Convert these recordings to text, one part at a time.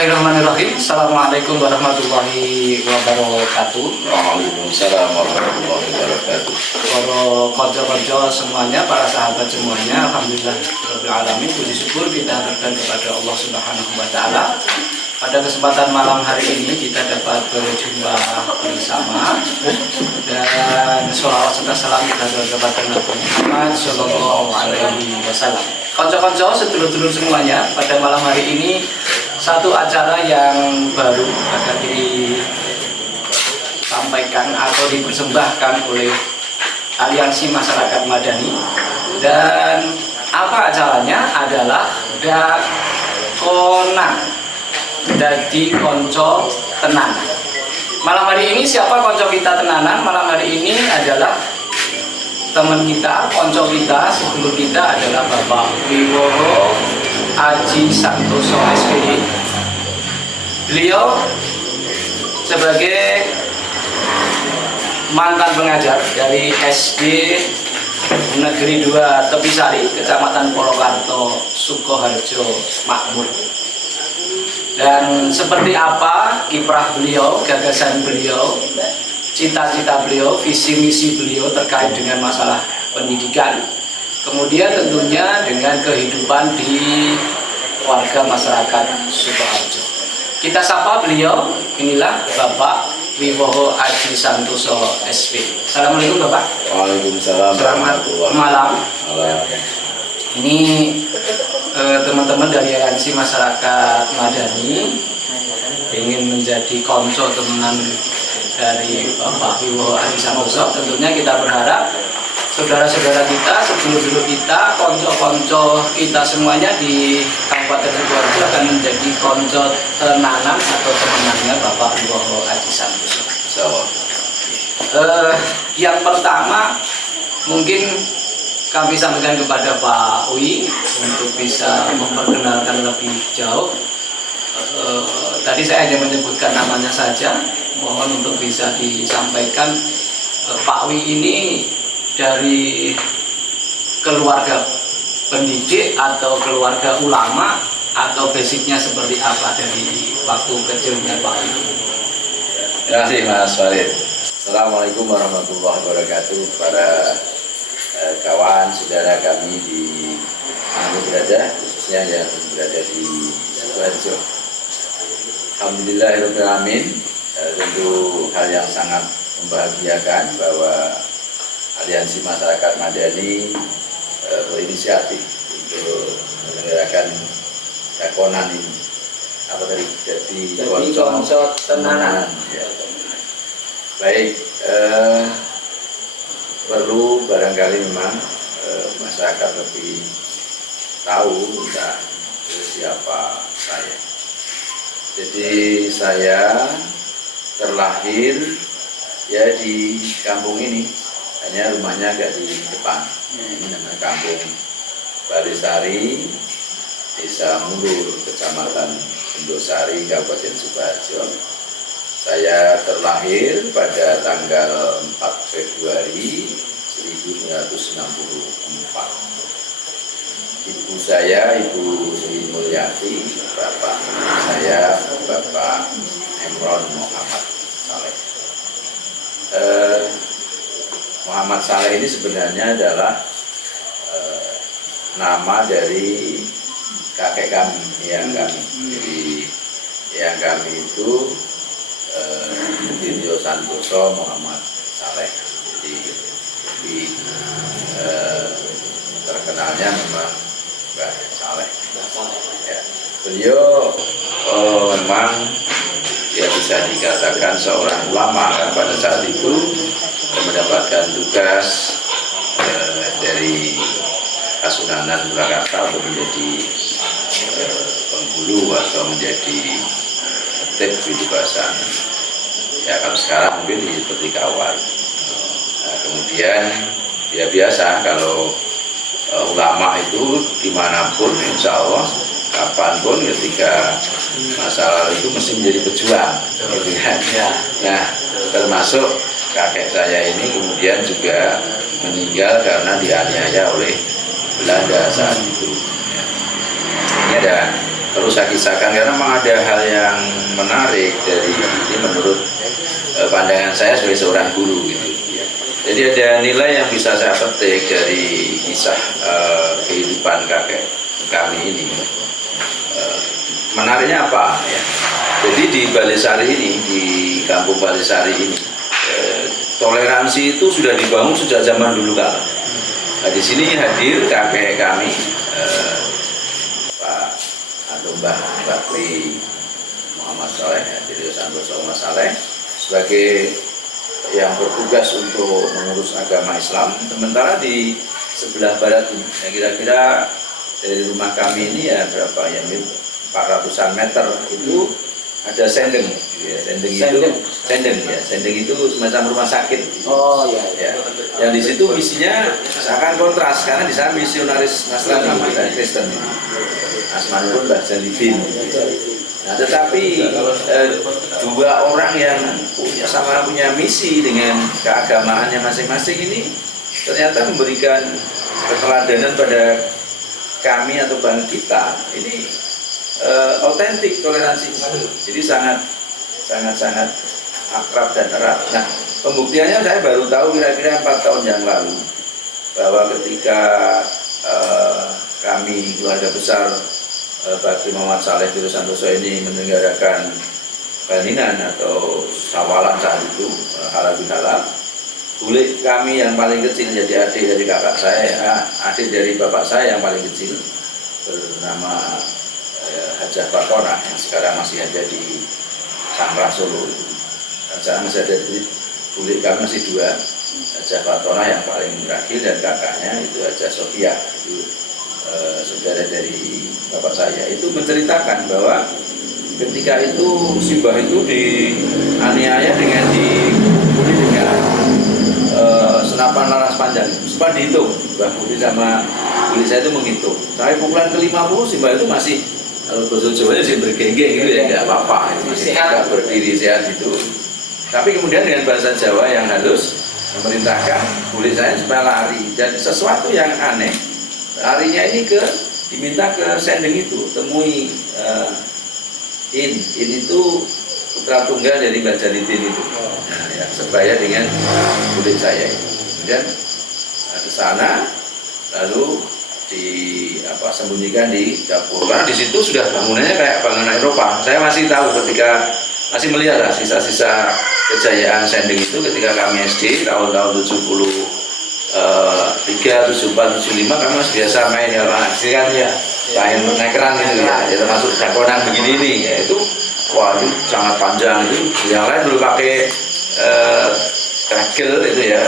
Bismillahirrahmanirrahim. Assalamualaikum warahmatullahi wabarakatuh. Waalaikumsalam warahmatullahi wabarakatuh. Para konco-konco semuanya, para sahabat semuanya, alhamdulillah rabbil alamin, puji syukur kita haturkan kepada Allah Subhanahu wa taala. Pada kesempatan malam hari ini kita dapat berjumpa bersama dan sholawat serta salam kita kepada Nabi Muhammad Sallallahu Alaihi Wasallam. Konco-konco sedulur-sedulur semuanya, pada malam hari ini satu acara yang baru akan disampaikan atau dipersembahkan oleh Aliansi Masyarakat Madani. Dan apa acaranya adalah Dakonan Dadi Konco Tenanan. Malam hari ini siapa konco kita tenanan? Malam hari ini adalah teman kita, konco kita, sedulur kita adalah Bapak Wiwoho Aji Santoso SPD. Beliau sebagai mantan pengajar dari SD Negeri 2 Tepisari, Kecamatan Polokarto, Sukoharjo Makmur. Dan seperti apa kiprah beliau, gagasan beliau, cita-cita beliau, visi misi beliau terkait dengan masalah pendidikan, kemudian tentunya dengan kehidupan di warga masyarakat Sukoharjo. Kita sapa beliau, inilah Bapak Wiwoho Aji Santoso SP. Assalamualaikum Bapak. Waalaikumsalam. Selamat malam. Malam. Ini teman-teman dari Aliansi Masyarakat Madani ingin menjadi konco teman dari Bapak Wiwoho Aji Santoso. Tentunya kita berharap saudara-saudara kita, sedulur-sedulur kita, konco-konco kita semuanya di Kabupaten Sukoharjo akan menjadi konco tenanan atau temanannya Bapak Wiwoho Aji Santoso. Yang pertama mungkin kami sampaikan kepada Pak Wi untuk bisa memperkenalkan lebih jauh. Tadi saya hanya menyebutkan namanya saja, mohon untuk bisa disampaikan. Pak Wi ini dari keluarga pendidik atau keluarga ulama atau basicnya seperti apa dari waktu kecilnya Pak Wi? Terima kasih Mas Farid. Assalamualaikum warahmatullahi wabarakatuh. Para kawan, saudara kami di mana berada, khususnya yang berada di Sukoharjo. Alhamdulillahirrahmanirrahim. Tentu hal yang sangat membahagiakan bahwa Aliansi Masyarakat Madani berinisiatif untuk menyelenggarakan Dakonan ini. Apa tadi? Jadi konco tenanan. Ya. Baik, perlu barangkali memang masyarakat lebih tahu tentang siapa saya. Jadi saya terlahir ya di kampung ini, hanya rumahnya agak di depan. Ini namanya Kampung Balisari, Desa Mulur, Kecamatan Bendosari, Kabupaten Sukoharjo. Saya terlahir pada tanggal 4 Februari 1964. Ibu saya, Ibu Sri Mulyati, bapak saya, Bapak Emron Muhammad Saleh. Muhammad Saleh ini sebenarnya adalah nama dari kakek kami, yang kami. Jadi yang kami itu Diryo Santoso Muhammad Saleh. Jadi terkenalnya memang Mbah Saleh. Ya. Beliau memang ya bisa dikatakan seorang ulama, kan pada saat itu mendapatkan tugas dari Kasunanan Surakarta untuk menjadi penghulu atau menjadi tip di bahasa. Ya kalau sekarang mungkin seperti kawal. Nah, kemudian ya biasa kalau ulama itu dimanapun insya Allah kapanpun ketika masalah itu mesti menjadi pejuang, gitu kan? Nah termasuk kakek saya ini kemudian juga meninggal karena dianiaya oleh Belanda saat itu. Ini ada perlu saya kisahkan karena memang ada hal yang menarik dari ini menurut pandangan saya sebagai seorang guru gitu. Jadi ada nilai yang bisa saya petik dari kisah kehidupan kakek kami ini. Menariknya apa ya? Jadi di Balesari ini, di kampung Balesari ini, toleransi itu sudah dibangun sejak zaman dulu kala. Nah, di sini hadir kakek kami, Pak atau Mbah Bakri Muhammad Saleh, jadi Santoso Muhammad Saleh, sebagai yang bertugas untuk mengurus agama Islam. Sementara di sebelah barat ini, ya kira-kira dari rumah kami ini ya berapa ya, 400-an meter itu ada sendeng, ya, sendeng itu semacam rumah sakit. Oh iya. Ya. Yang di situ misinya seakan kontras karena di sana misionaris Nasrani dan Kristen. Asmanul Mbah Jalibin. Nah, tetapi dua orang yang sama punya misi dengan keagamaannya masing-masing ini ternyata memberikan keteladanan pada kami atau bangsa kita ini autentik toleransi. Jadi sangat akrab dan erat. Nah, pembuktiannya saya baru tahu kira-kira 4 tahun yang lalu bahwa ketika kami keluarga besar Bakri Muhammad Saleh Biro Santoso ini menyelenggarakan baninan atau sawalan saat itu halal bihalal, bule kami yang paling kecil jadi adik dari kakak saya, adik dari bapak saya yang paling kecil bernama Hajah Fatona yang sekarang masih ada di Sangkrah Solo. Dan sekarang masih ada di bule kami masih 2, Hajah Fatona yang paling terakhir dan kakaknya itu Hajah Sofia, itu saudara dari bapak saya. Itu menceritakan bahwa ketika itu Simbah itu dianiaya dengan dipukuli dengan senapan laras panjang. Sempat dihitung, Mbah Budi sama Budi saya itu menghitung. Sampai pukulan ke-50 Simbah itu masih, kalau bahasa Jawanya sih bergenggeng gitu ya, nggak apa-apa, masih nggak berdiri sehat itu. Tapi kemudian dengan bahasa Jawa yang halus memerintahkan Budi saya supaya lari, dan sesuatu yang aneh, larinya ini diminta ke sendeng itu, temui In itu putra tunggal dari Mbah Jalibin itu. Nah, ya, sebaya dengan kulit saya. Kemudian ke sana, lalu sembunyikan di dapur. Karena di situ sudah bangunannya kayak bangunan Eropa. Saya masih tahu ketika masih melihat lah sisa-sisa kejayaan sendeng itu ketika kami SD tahun-tahun 73, 74, 75 kami masih biasa main ya orang asli kan ya, main nekeran gitu ya, termasuk dakonan begini nih ya, itu wah itu sangat panjang. Itu yang lain dulu pakai keragel itu ya,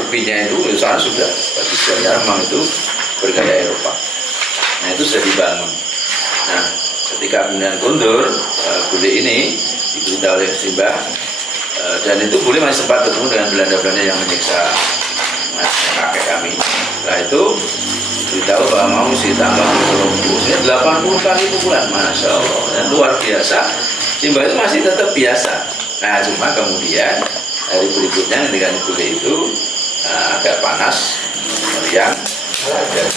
upinya itu sana sudah bagi sejarah memang itu bergaya Eropa. Nah itu sudah dibangun. Nah ketika kemudian kundur bule ini diberitahu oleh Simbah, dan itu bule masih sempat bertemu dengan Belanda-Belanda yang menyiksa kakek kami. Setelah itu beritahu bahwa mau sih tambah 80 kali pukulan, masya Allah, dan luar biasa. Simbah itu masih tetap biasa. Nah cuma kemudian hari berikutnya ketika bule itu agak panas, meriang, dan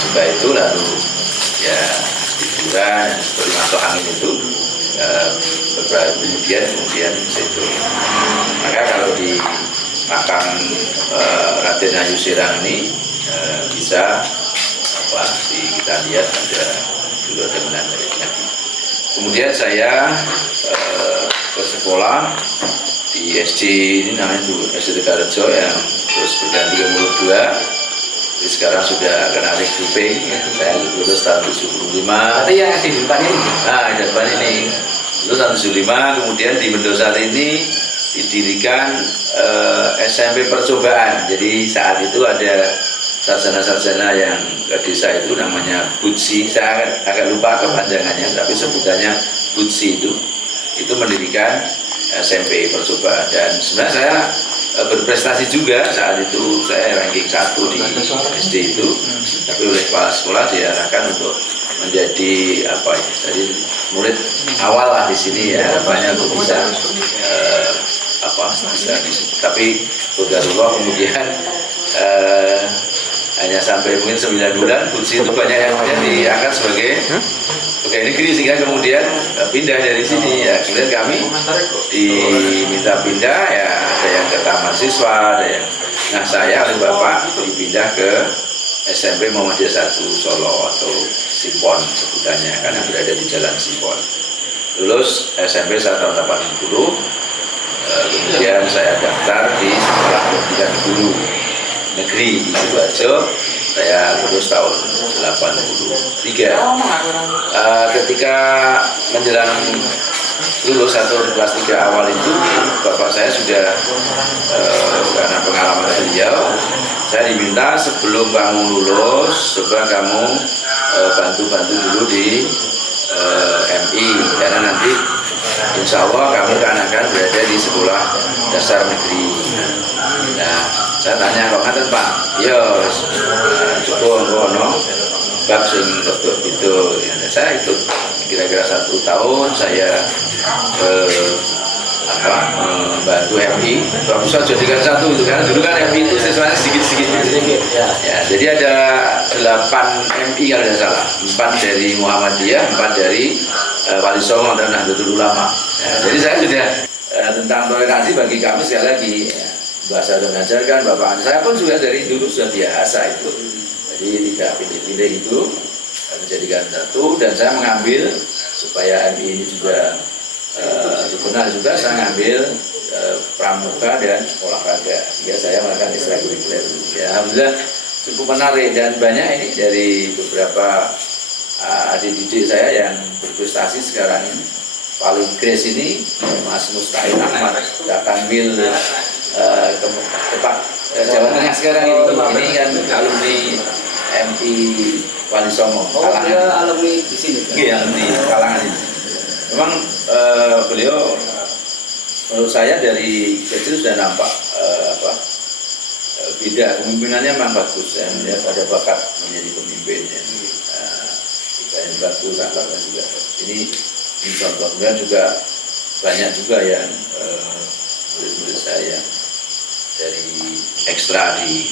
Simbah itu lalu ya hiburan seperti masuk angin itu beberapa kemudian itu. Maka kalau di makam Raden Ayu Sirang ini bisa kita lihat dulu ada menariknya. Kemudian saya ke sekolah di SD ini namanya dulu SD Tegarejo yang terus berganti ke Mulut 2. Jadi sekarang sudah kena regrouping ya. Saya lulus tahun 75. Berarti yang SD di depan ini? Nah di depan ini lulus tahun 75. Kemudian di Mendosari ini didirikan SMP percobaan. Jadi saat itu ada sarjana-sarjana yang ke desa itu namanya Butsi. Saya agak lupa kepanjangannya, tapi sebutannya Butsi itu mendirikan SMP percobaan. Dan sebenarnya saya berprestasi juga saat itu, saya ranking 1 di SD itu, tapi oleh kepala sekolah diarahkan untuk menjadi jadi murid awal lah di sini ya, banyak untuk bisa tapi Qadarullah kemudian hanya sampai mungkin 9 bulan. Kursi itu banyak yang diangkat sebagai pegawai negeri, sehingga kemudian pindah dari sini. Ya kemudian kami diminta pindah, ya ada yang ke taman siswa, ada yang, nah saya oleh bapak dipindah ke SMP Muhammadiyah 1 Solo atau Simpon sebutannya, karena berada di Jalan Simpon. Lulus SMP saya tahun 80, kemudian saya daftar di Sekolah Pendidikan Guru Negeri di Sidoarjo. Saya lulus tahun 83. Ketika menjelang lulus atau kelas 3 awal itu, bapak saya sudah karena pengalaman beliau, saya diminta sebelum kamu lulus, coba kamu bantu-bantu dulu di MI, karena nanti insya Allah kamu akan berada di sekolah dasar negeri. Nah, saya tanya, kok ngaten Pak? Ya, coba ngono, bab sing dokter itu. Saya ikut kira-kira 1 tahun saya membantu MI. Bagus saja jadikan 1 itu, karena dulu kan MI itu siswanya sedikit-sedikit. Ya, jadi ada 8 MI kalau tidak salah, 4 dari Muhammadiyah, 4 dari Wali Songo dan Nahdlatul Ulama. Ya, jadi saya sudah tentang toleransi bagi kami sekali lagi. Ya, bahasa dan mengajarkan bapak saya pun juga dari dulu sudah biasa itu. Jadi tidak pilih-pilih itu, menjadikan 1, dan saya mengambil supaya MI ini juga dikenal juga, saya ngambil pramuka dan olahraga. Sehingga saya melakukan ekstrakurikuler. Ya, alhamdulillah cukup menarik, dan banyak ini dari beberapa adik didik saya yang berprestasi sekarang ini. Paling grace ini Mas Mustahil Ahmad Dakanwil Jawa Tengah sekarang ini kan alumni MI Wali Songo. Oh, dia alumni di sini. Iya, alumni kalangan ini. Memang beliau menurut saya dari kecil sudah nampak beda, kepemimpinannya memang bagus, ya. Dia ada bakat menjadi pemimpin, ya. Yang bagus, akhlaknya juga. Ini contoh. Kemudian juga banyak juga yang murid-murid saya dari ekstra di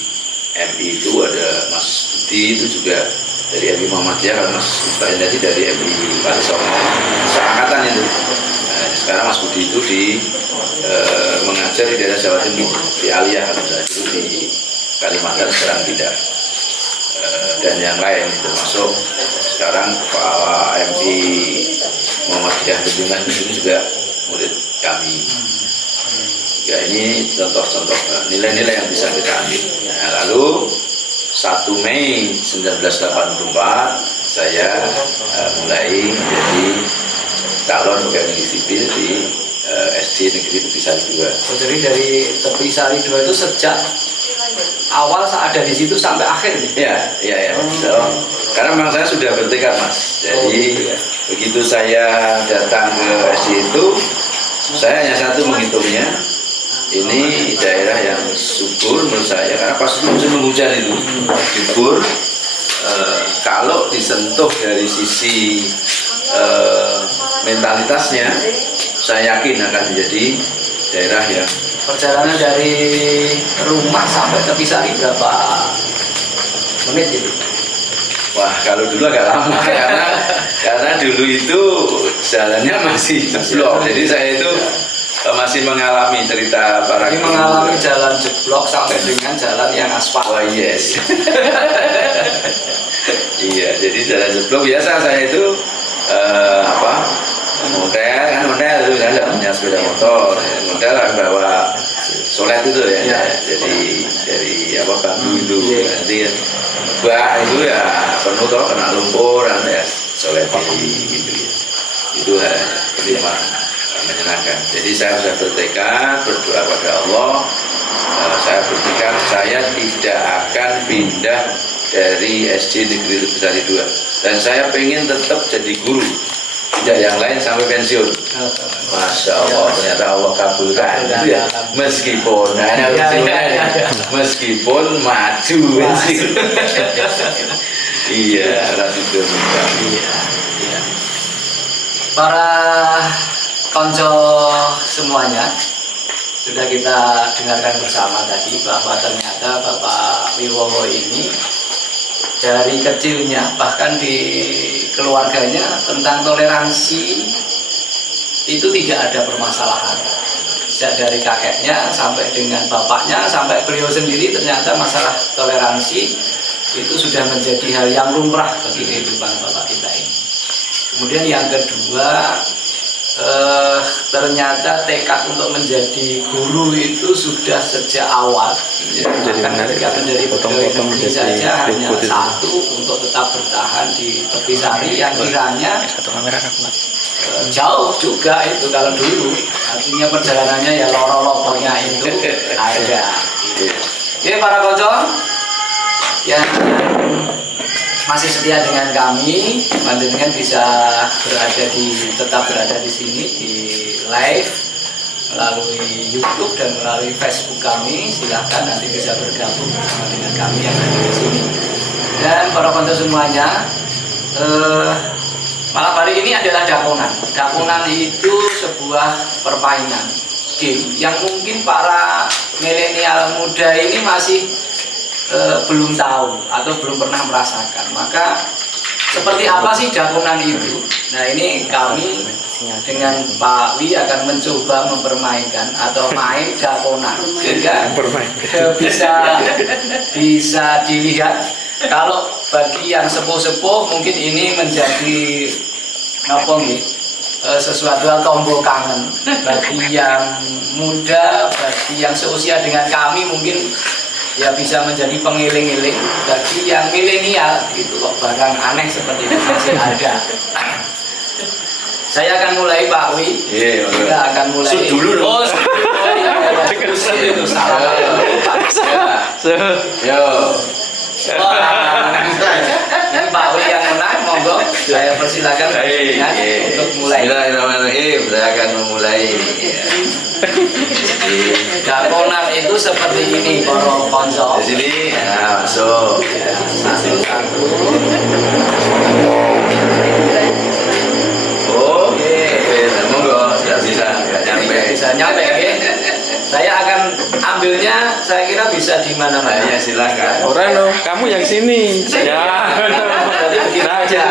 MI itu, ada Mas Budi itu juga dari MI Muhammadiyah, kalau Mas Mustahil tadi dari MI Wali Songo, seangkatan itu. Nah, sekarang Mas Budi itu mengajar di daerah Jawa Timur, di Aliyah, dulu di Kalimantan, sekarang tidak. Dan yang lain termasuk sekarang Kepala MI Muhammadiyah Tunjungan ini juga murid kami. Ya, ini contoh-contoh nilai-nilai yang bisa kita ambil. Nah, lalu 1 Mei 1984 saya mulai menjadi calon pegawai negeri sipil di SD Negeri Tepi Sari 2. Oh, jadi dari Tepi Sari 2 itu sejak awal saat ada di situ sampai akhir nih? Iya. So, karena memang saya sudah bertekad, Mas. Jadi begitu saya datang ke SD itu, saya hanya satu menghitungnya, ini daerah yang subur menurut saya, karena pas musim hujan itu subur. Kalau disentuh dari sisi mentalitasnya, saya yakin akan menjadi daerah yang. Perjalanan dari rumah sampai Tepi Sari berapa menit itu? Wah, kalau dulu agak lama karena dulu itu jalannya masih jeblok. Jadi saya itu masih mengalami cerita para guru. Mengalami jalan jeblok sampai dengan jalan yang aspal. Oh yes. Iya, jadi jalan jeblok biasa saya itu model itu, saya tidak punya sepeda motor, model bawa solet itu ya. Jadi dari bambu itu nanti bak itu ya penuh toh, kena lumpur, ya solet gitu ya. Itu pertimbangan menyenangkan. Jadi saya sudah bertekad, berdoa pada Allah, saya bertekad saya tidak akan pindah dari SD Negeri Tepi Sari 2, dan saya pengen tetap jadi guru, tidak yang lain sampai pensiun. Masya Allah, ternyata Allah kabulkan. Meskipun meskipun maju pensiun. Iya, itu. Para konco semuanya, sudah kita dengarkan bersama tadi bahwa ternyata Bapak Wiwowo ini dari kecilnya, bahkan di keluarganya tentang toleransi itu tidak ada permasalahan. Sejak dari kakeknya sampai dengan bapaknya sampai beliau sendiri ternyata masalah toleransi itu sudah menjadi hal yang lumrah bagi kehidupan bapak kita ini. Kemudian yang kedua, ternyata tekad untuk menjadi guru itu sudah sejak awal. Bahkan ketika menjadi pegawai negeri saja hanya satu untuk tetap bertahan di Tepisari yang kiranya jauh juga itu kalau dulu. Artinya perjalanannya ya loro-loronya itu ada. Oke para kocok yang masih setia dengan kami, panjenengan bisa tetap berada di sini di live melalui YouTube dan melalui Facebook kami. Silahkan nanti bisa bergabung bersama dengan kami yang ada di sini. Dan para konco semuanya, malam hari ini adalah dakonan. Dakonan itu sebuah permainan game yang mungkin para milenial muda ini masih belum tahu atau belum pernah merasakan. Maka seperti apa sih dakonan itu? Nah ini kami dengan Pak Wi akan mencoba mempermainkan atau main dakonan sehingga bisa dilihat. Kalau bagi yang sepuh-sepuh mungkin ini menjadi sesuatu tombol kangen. Bagi yang muda, bagi yang seusia dengan kami mungkin ya bisa menjadi pengiling-iling. Bagi yang milenial itu kok barang aneh seperti itu masih ada. Saya akan mulai Pak Wi. Kita akan mulai. Dulu dong. Itu salah. Yo. Ini Pak Wi yang menang, monggo saya persilakan untuk mulai. Bismillahirrahmanirrahim. Saya akan memulai. Dakonan itu seperti ini, para konco. Di sini, nah, masuk. Satu-satu. Oh, monggo, sudah bisa, nggak nyampe. Bisa nyampe, ya. Saya akan ambilnya, saya kira bisa di mana-mana. Ya, silakan. Orang loh, kamu yang sini. Ya. Berarti begini aja.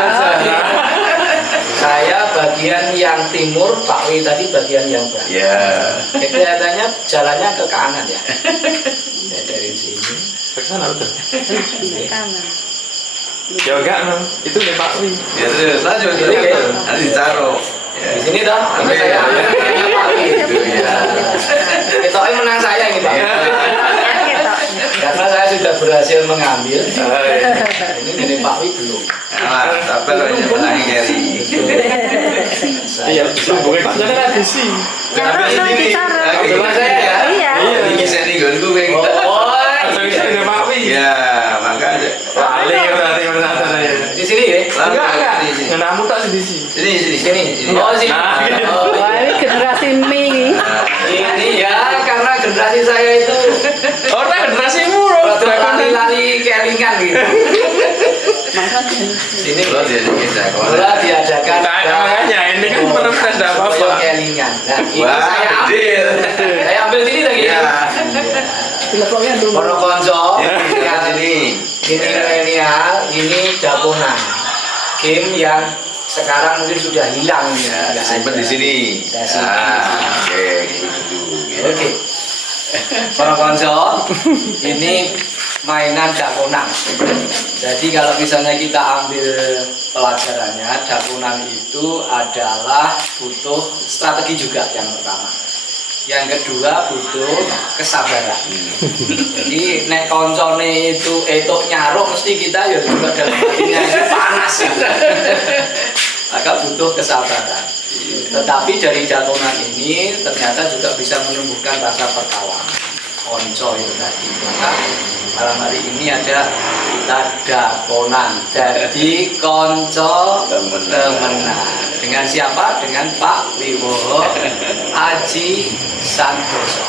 Saya bagian yang timur, Pak Wi tadi bagian yang barat. Ya. Kelihatannya jalannya ke kanan ya. Ya dari sini. Ke sana udah. Ke kanan. Ya enggak, no. Itu nih Pak Wi. Ya terus lanjut. Nanti ditaruh. Di sini toh, ini saya ambil Pak Wi. Ketoknya menang saya ini Pak. Karena saya sudah berhasil mengambil. Ini dari Pak Wi belum. Nah, sabar aja menangi Gary. Iya, hubungan kita kan tradisi. Ya terus saya bicara. Coba saya ya. Iya. Ini saya nih gonku kayak gitu. Itu nih Pak Wi. Ya, makanya. Paling berarti benar saya. Di sini ya? Enggak. Sini. Nah, kamu tak sini. Sini. Oh sini. Nah. Oh, Wah ini generasi mie. ini ya karena generasi saya itu Orang generasimu loh. lali-lali kelingan gitu. Sini Lo jadi kita bola diadakan. Makanya ini kan merepresentasi tidak apa-apa. Kelingan. Nah, ini Wah, saya ambil. deal. Saya ambil sini lagi. Ya. Para konco. Ya, sini. Ini milenial, ini dakonan. Game yang sekarang mungkin sudah hilang Ya, nggak disimpan ada. di sini. Saya simpan. Oke, gitu. Oke. Para konco, ini mainan dakonan. Jadi kalau misalnya kita ambil pelajarannya, dakonan itu adalah butuh strategi juga yang pertama. Yang kedua butuh kesabaran. Jadi nek koncone itu etuk nyaruk mesti kita ya juga dalam hatinya itu panas. Maka butuh kesabaran. Tetapi dari dakonan ini ternyata juga bisa menumbuhkan rasa perkawanan. Konco itu tadi. Maka malam hari ini ada dakonan. Jadi konco temenan. Dengan siapa? Dengan Pak Wibowo Aji Santoso.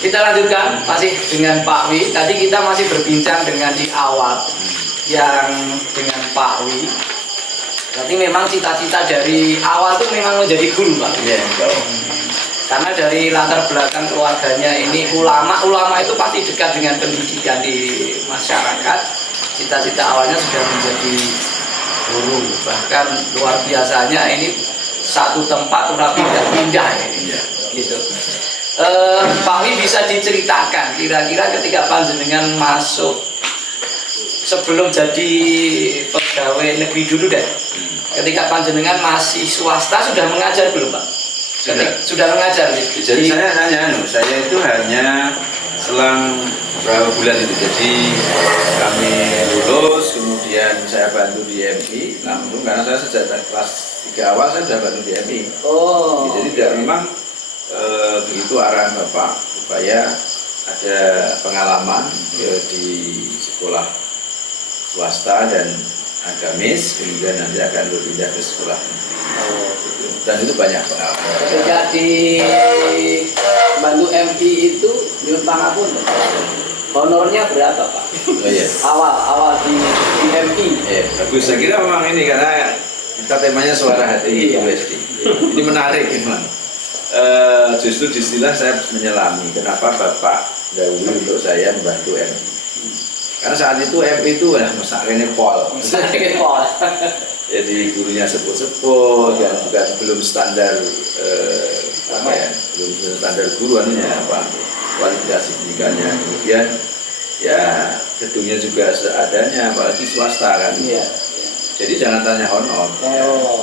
Kita lanjutkan masih dengan Pak Wi. Tadi kita masih berbincang dengan di awal yang dengan Pak Wi. Berarti memang cita-cita dari awal itu memang menjadi guru Pak. Iya, Karena dari latar belakang keluarganya ini ulama itu pasti dekat dengan pendidikan di masyarakat. cita-cita awalnya sudah menjadi guru, bahkan luar biasanya ini satu tempat udah pindah-pindah ini, gitu. Pak Wi bisa diceritakan kira-kira ketika panjenengan masuk sebelum jadi pegawai negeri dulu deh, ketika panjenengan masih swasta sudah mengajar belum Pak? Sudah mengajar. Jadi saya tanya, saya itu hanya selang berapa bulan itu. Jadi kami lulus, kemudian saya bantu di MI langsung karena saya sejak kelas 3 awal saya sudah bantu di MI. Oh. Jadi tidak memang begitu arahan Bapak supaya ada pengalaman di sekolah swasta dan agamis, kemudian nanti akan berpindah ke sekolah negeri. Dan itu banyak pengalaman. Ketika di bantu MI itu nyuwun pangapunten, honornya berapa Pak? Oh, iya. Awal di MI. Ya, bagus. Saya kira memang ini karena kita temanya suara hati USD. Ini menarik memang. Justru di istilah saya menyelami kenapa Bapak dahulu untuk saya membantu MI. Karena saat itu MI itu mesaknya pol. Jadi gurunya sebut-sebut dan bukan belum standar belum standar guru apa kualifikasi pendidikannya. Kemudian ya gedungnya juga seadanya, apalagi swasta kan. Jadi jangan tanya honor.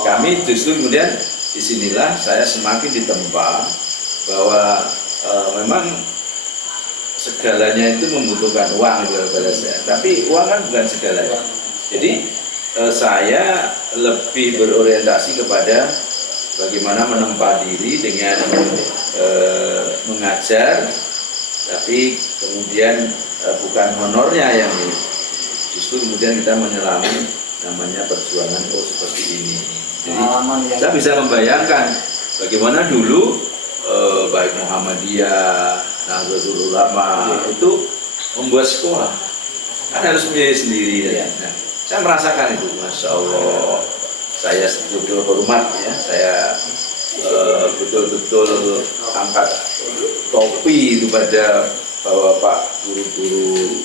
Kami justru kemudian disinilah saya semakin ditempa bahwa memang segalanya itu membutuhkan uang kepada saya. Tapi uang kan bukan segalanya. Jadi saya lebih berorientasi kepada bagaimana menempa diri dengan mengajar, tapi kemudian bukan honornya yang justru kemudian kita menyelami namanya perjuangan seperti ini. Jadi saya bisa membayangkan bagaimana dulu baik Muhammadiyah, Nahdlatul Ulama itu membuat sekolah kan harus biaya sendiri. Nah, saya merasakan itu, Masya Allah. Saya betul hormat ya, saya betul-betul angkat topi itu pada bapak guru-guru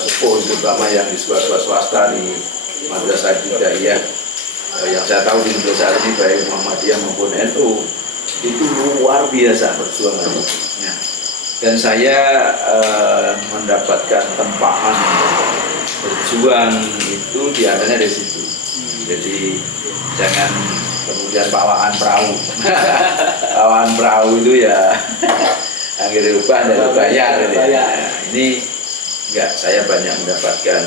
sepuh, terutama yang di swasta di Madrasah Ibtidaiyah yang saya tahu di Indonesia ini baik Muhammadiyah maupun NU itu luar biasa perjuangannya. Dan saya mendapatkan tempaan berjuang itu diantaranya dari situ. Jadi jangan kemudian pawaan perahu. Pawaan perahu itu ya akhirnya upah dan bayar. Ini enggak, saya banyak mendapatkan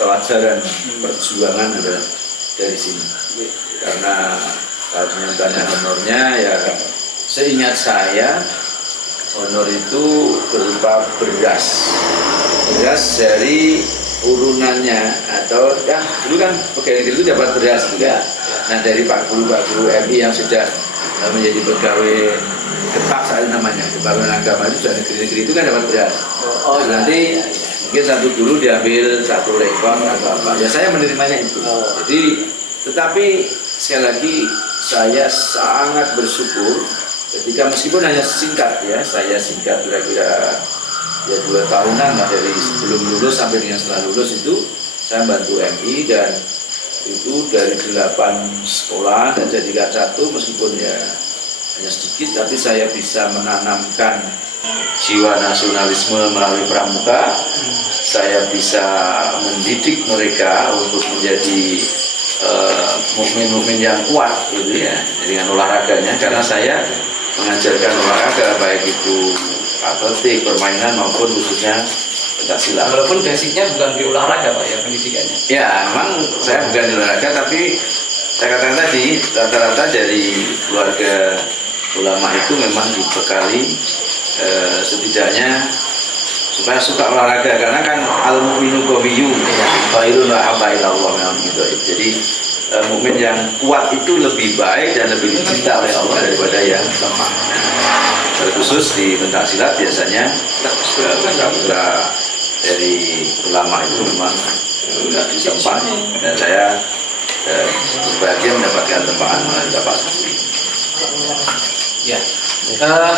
pelajaran perjuangan dari sini. Karena kalau tanya honornya ya seingat saya honor itu berupa beras dari urunannya atau ya dulu kan pegawai negeri itu dapat beras juga. Nah dari Pak Guru MI yang sudah menjadi pegawai ketat saat namanya Departemen Agama itu sudah negeri-negeri itu kan dapat beras. Nanti mungkin satu guru diambil satu rekon atau apa. Ya saya menerimanya itu. Jadi tetapi sekali lagi saya sangat bersyukur ketika meskipun hanya singkat ya, saya singkat kira-kira ya 2 tahunan lah dari sebelum lulus sampai dengan setelah lulus itu saya bantu MI dan itu dari 8 sekolah dan jadikan 1 meskipun ya hanya sedikit tapi saya bisa menanamkan jiwa nasionalisme melalui pramuka. Saya bisa mendidik mereka untuk menjadi mukmin-mukmin yang kuat gitu ya dengan olahraganya, karena saya mengajarkan olahraga baik itu atletik, permainan maupun khususnya pencaksilat. Walaupun basicnya bukan di olahraga Pak ya pendidikannya. Ya memang saya bukan di olahraga, tapi saya katakan tadi rata-rata dari keluarga ulama itu memang dibekali setidaknya supaya suka olahraga, karena kan al-mu'minu qawiyyu khairun wa habba ilallah gitu. Jadi mukmin yang kuat itu lebih baik dan lebih dicinta oleh Allah daripada yang lemah. Terkhusus di pencaksilat biasanya putra-putra dari ulama itu memang tidak ditempat, dan saya berbahagia mendapatkan tempaan melalui Bapak Sukri. Ya,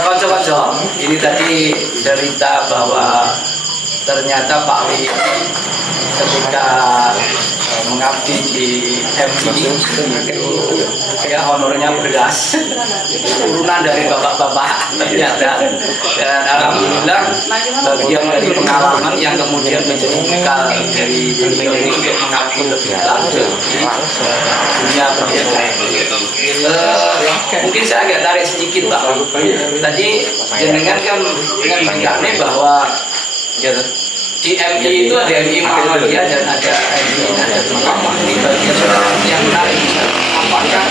konco-konco, ini tadi cerita bahwa ternyata Pak Wi ketika mengabdi di MI itu ya honornya beras, turunan dari bapak-bapak ternyata. Dan alhamdulillah bagian dari pengalaman yang kemudian menjadi bekal dari beliau ini untuk mengabdi lebih lanjut di dunia pendidikan. Mungkin saya agak tarik sedikit Pak. Tadi jenengan kan dengan mengatakan bahwa di MI itu ada MI Muhammadiyah dan ada MI Nahdlatul Ulama. Ini bagian yang menarik. Apakah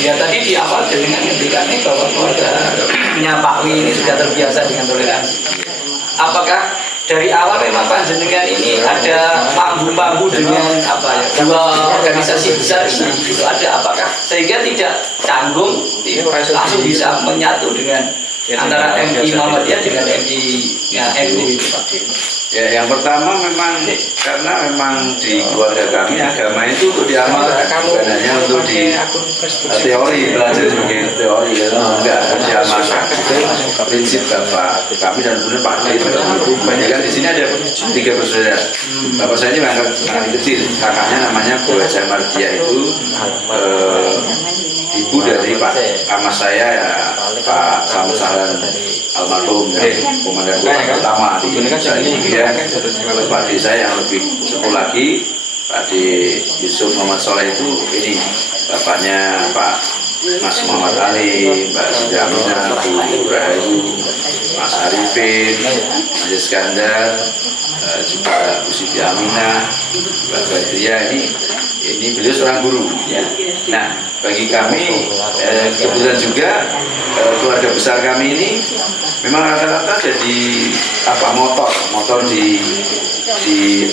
ya tadi di awal jenengan ngendikan bahwa keluarganya Pak Wi ini sudah terbiasa dengan toleransi. Apakah dari awal memang panjenengan ini ada mampu dengan apa ya dua organisasi besar ini itu ada, apakah sehingga tidak canggung langsung bisa menyatu dengan antara MI Muhammadiyah dengan MI NU itu Pak? Ya, yang pertama memang karena memang di keluarga kami agama itu untuk diamalkan, bukan hanya untuk di teori, belajar sebagai teori, ya enggak, harus diamalkan. Itu prinsip bapak kami dan kemudian Pak D itu banyak kan di sini ada 3 bersaudara. Bapak saya ini yang kecil, kakaknya namanya Bu Haja Mardia itu ibu dari Pak Mas saya ya Pak Samu Sahlan almarhum ya, komandan pertama di Indonesia ini. Kemudian Pak D saya yang lebih sepuh lagi, Pak D Yusuf Muhammad Soleh itu ini bapaknya Pak Mas Muhammad Ali, Mbak Siti Aminah, Bu Rahayu, Mas Arifin, Mas Iskandar, juga Bu Siti Aminah, Mbak Badria, ini beliau seorang guru ya. Nah, bagi kami kebetulan juga keluarga besar kami ini memang rata-rata jadi motor di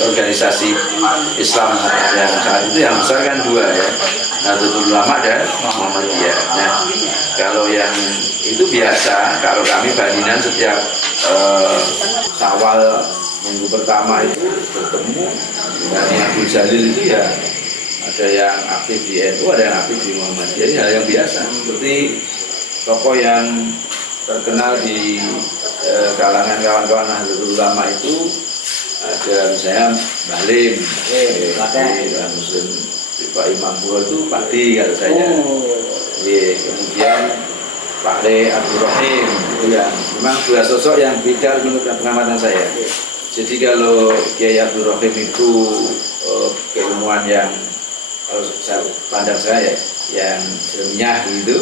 organisasi Islam yang saat itu yang besar kan 2 ya, Nahdlatul Ulama dan Muhammadiyah. Nah, kalau yang itu biasa, kalau kami Baninan setiap Syawal minggu pertama itu bertemu, dan yang Abdul Jalil itu ya ada yang aktif di NU, ada yang aktif di Muhammadiyah. Ini hal yang biasa, seperti tokoh yang terkenal di kalangan kawan-kawan Nahdlatul Ulama itu ada misalnya Mbah Lim, Pak Muslim, Pak Imam Pura itu Pak D kalau saya. Kemudian Pak D Abdul Rahim itu yang memang 2 sosok yang beda menurut pengamatan saya. Jadi kalau Kiai Abdul Rahim itu keilmuan yang kalau saya pandang saya yang ilmiah gitu,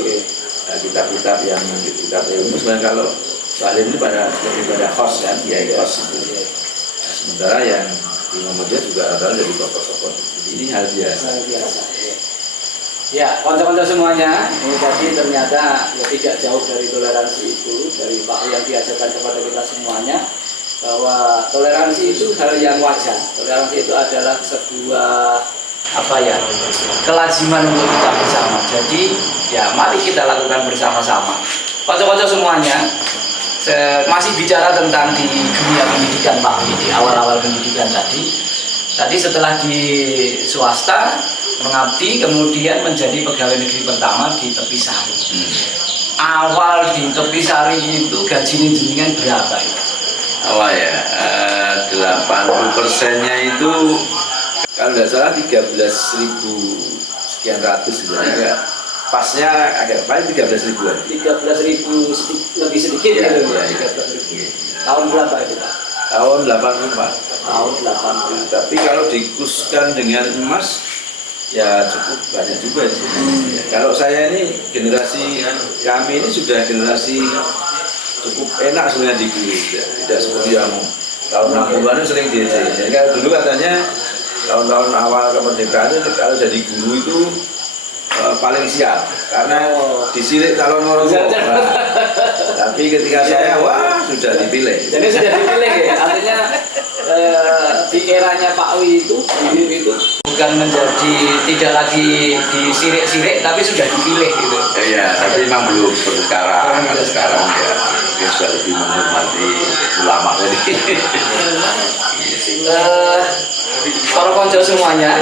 kitab-kitab yang kitab ilmu. Sebenarnya kalau Salim ini lebih pada khos kan, Kiai khos itu. Nah, sementara yang di Muhammadiyah juga adalah dari tokoh-tokoh. Ini hal biasa. Ya, konco-konco semuanya, ini tadi ternyata ya, tidak jauh dari toleransi itu, dari Pak yang diajarkan kepada kita semuanya, bahwa toleransi itu hal yang wajar. Toleransi itu adalah sebuah kelaziman untuk kita bersama. Jadi ya mari kita lakukan bersama-sama. Konco-konco semuanya, masih bicara tentang di dunia pendidikan Pak, di awal-awal pendidikan tadi setelah di swasta mengabdi, kemudian menjadi pegawai negeri pertama di Tepisari. Awal di Tepisari itu gajinya jenengan berapa itu? Awal ya, 80%-nya itu kalau nggak salah 13.000 sekian ratus sebenarnya. Pasnya agak paling 13.000-an. 13.000 lebih sedikit ya, gitu. Ya, 13.000. Tahun berapa itu Pak? Tahun 84. Tahun 80. Tapi kalau dikuskan dengan emas ya cukup banyak juga sih. Ya, kalau saya ini generasi kami ini sudah generasi cukup enak sebenarnya di guru, ya. Tidak seperti yang tahun 60-an sering DC. Ya, kalau dulu katanya tahun-tahun awal kemerdekaan itu kalau jadi guru itu paling siap karena disilik calon orang tua. Tapi ketika saya sudah dipilih. Jadi sudah dipilih ya. Artinya di eranya Pak Wi itu bukan menjadi tidak lagi disirik-sirik tapi sudah dipilih gitu. Ya, tapi memang belum sekarang. Kalau sekarang ya mungkin sudah lebih menghormati ulama tadi. Para konco semuanya,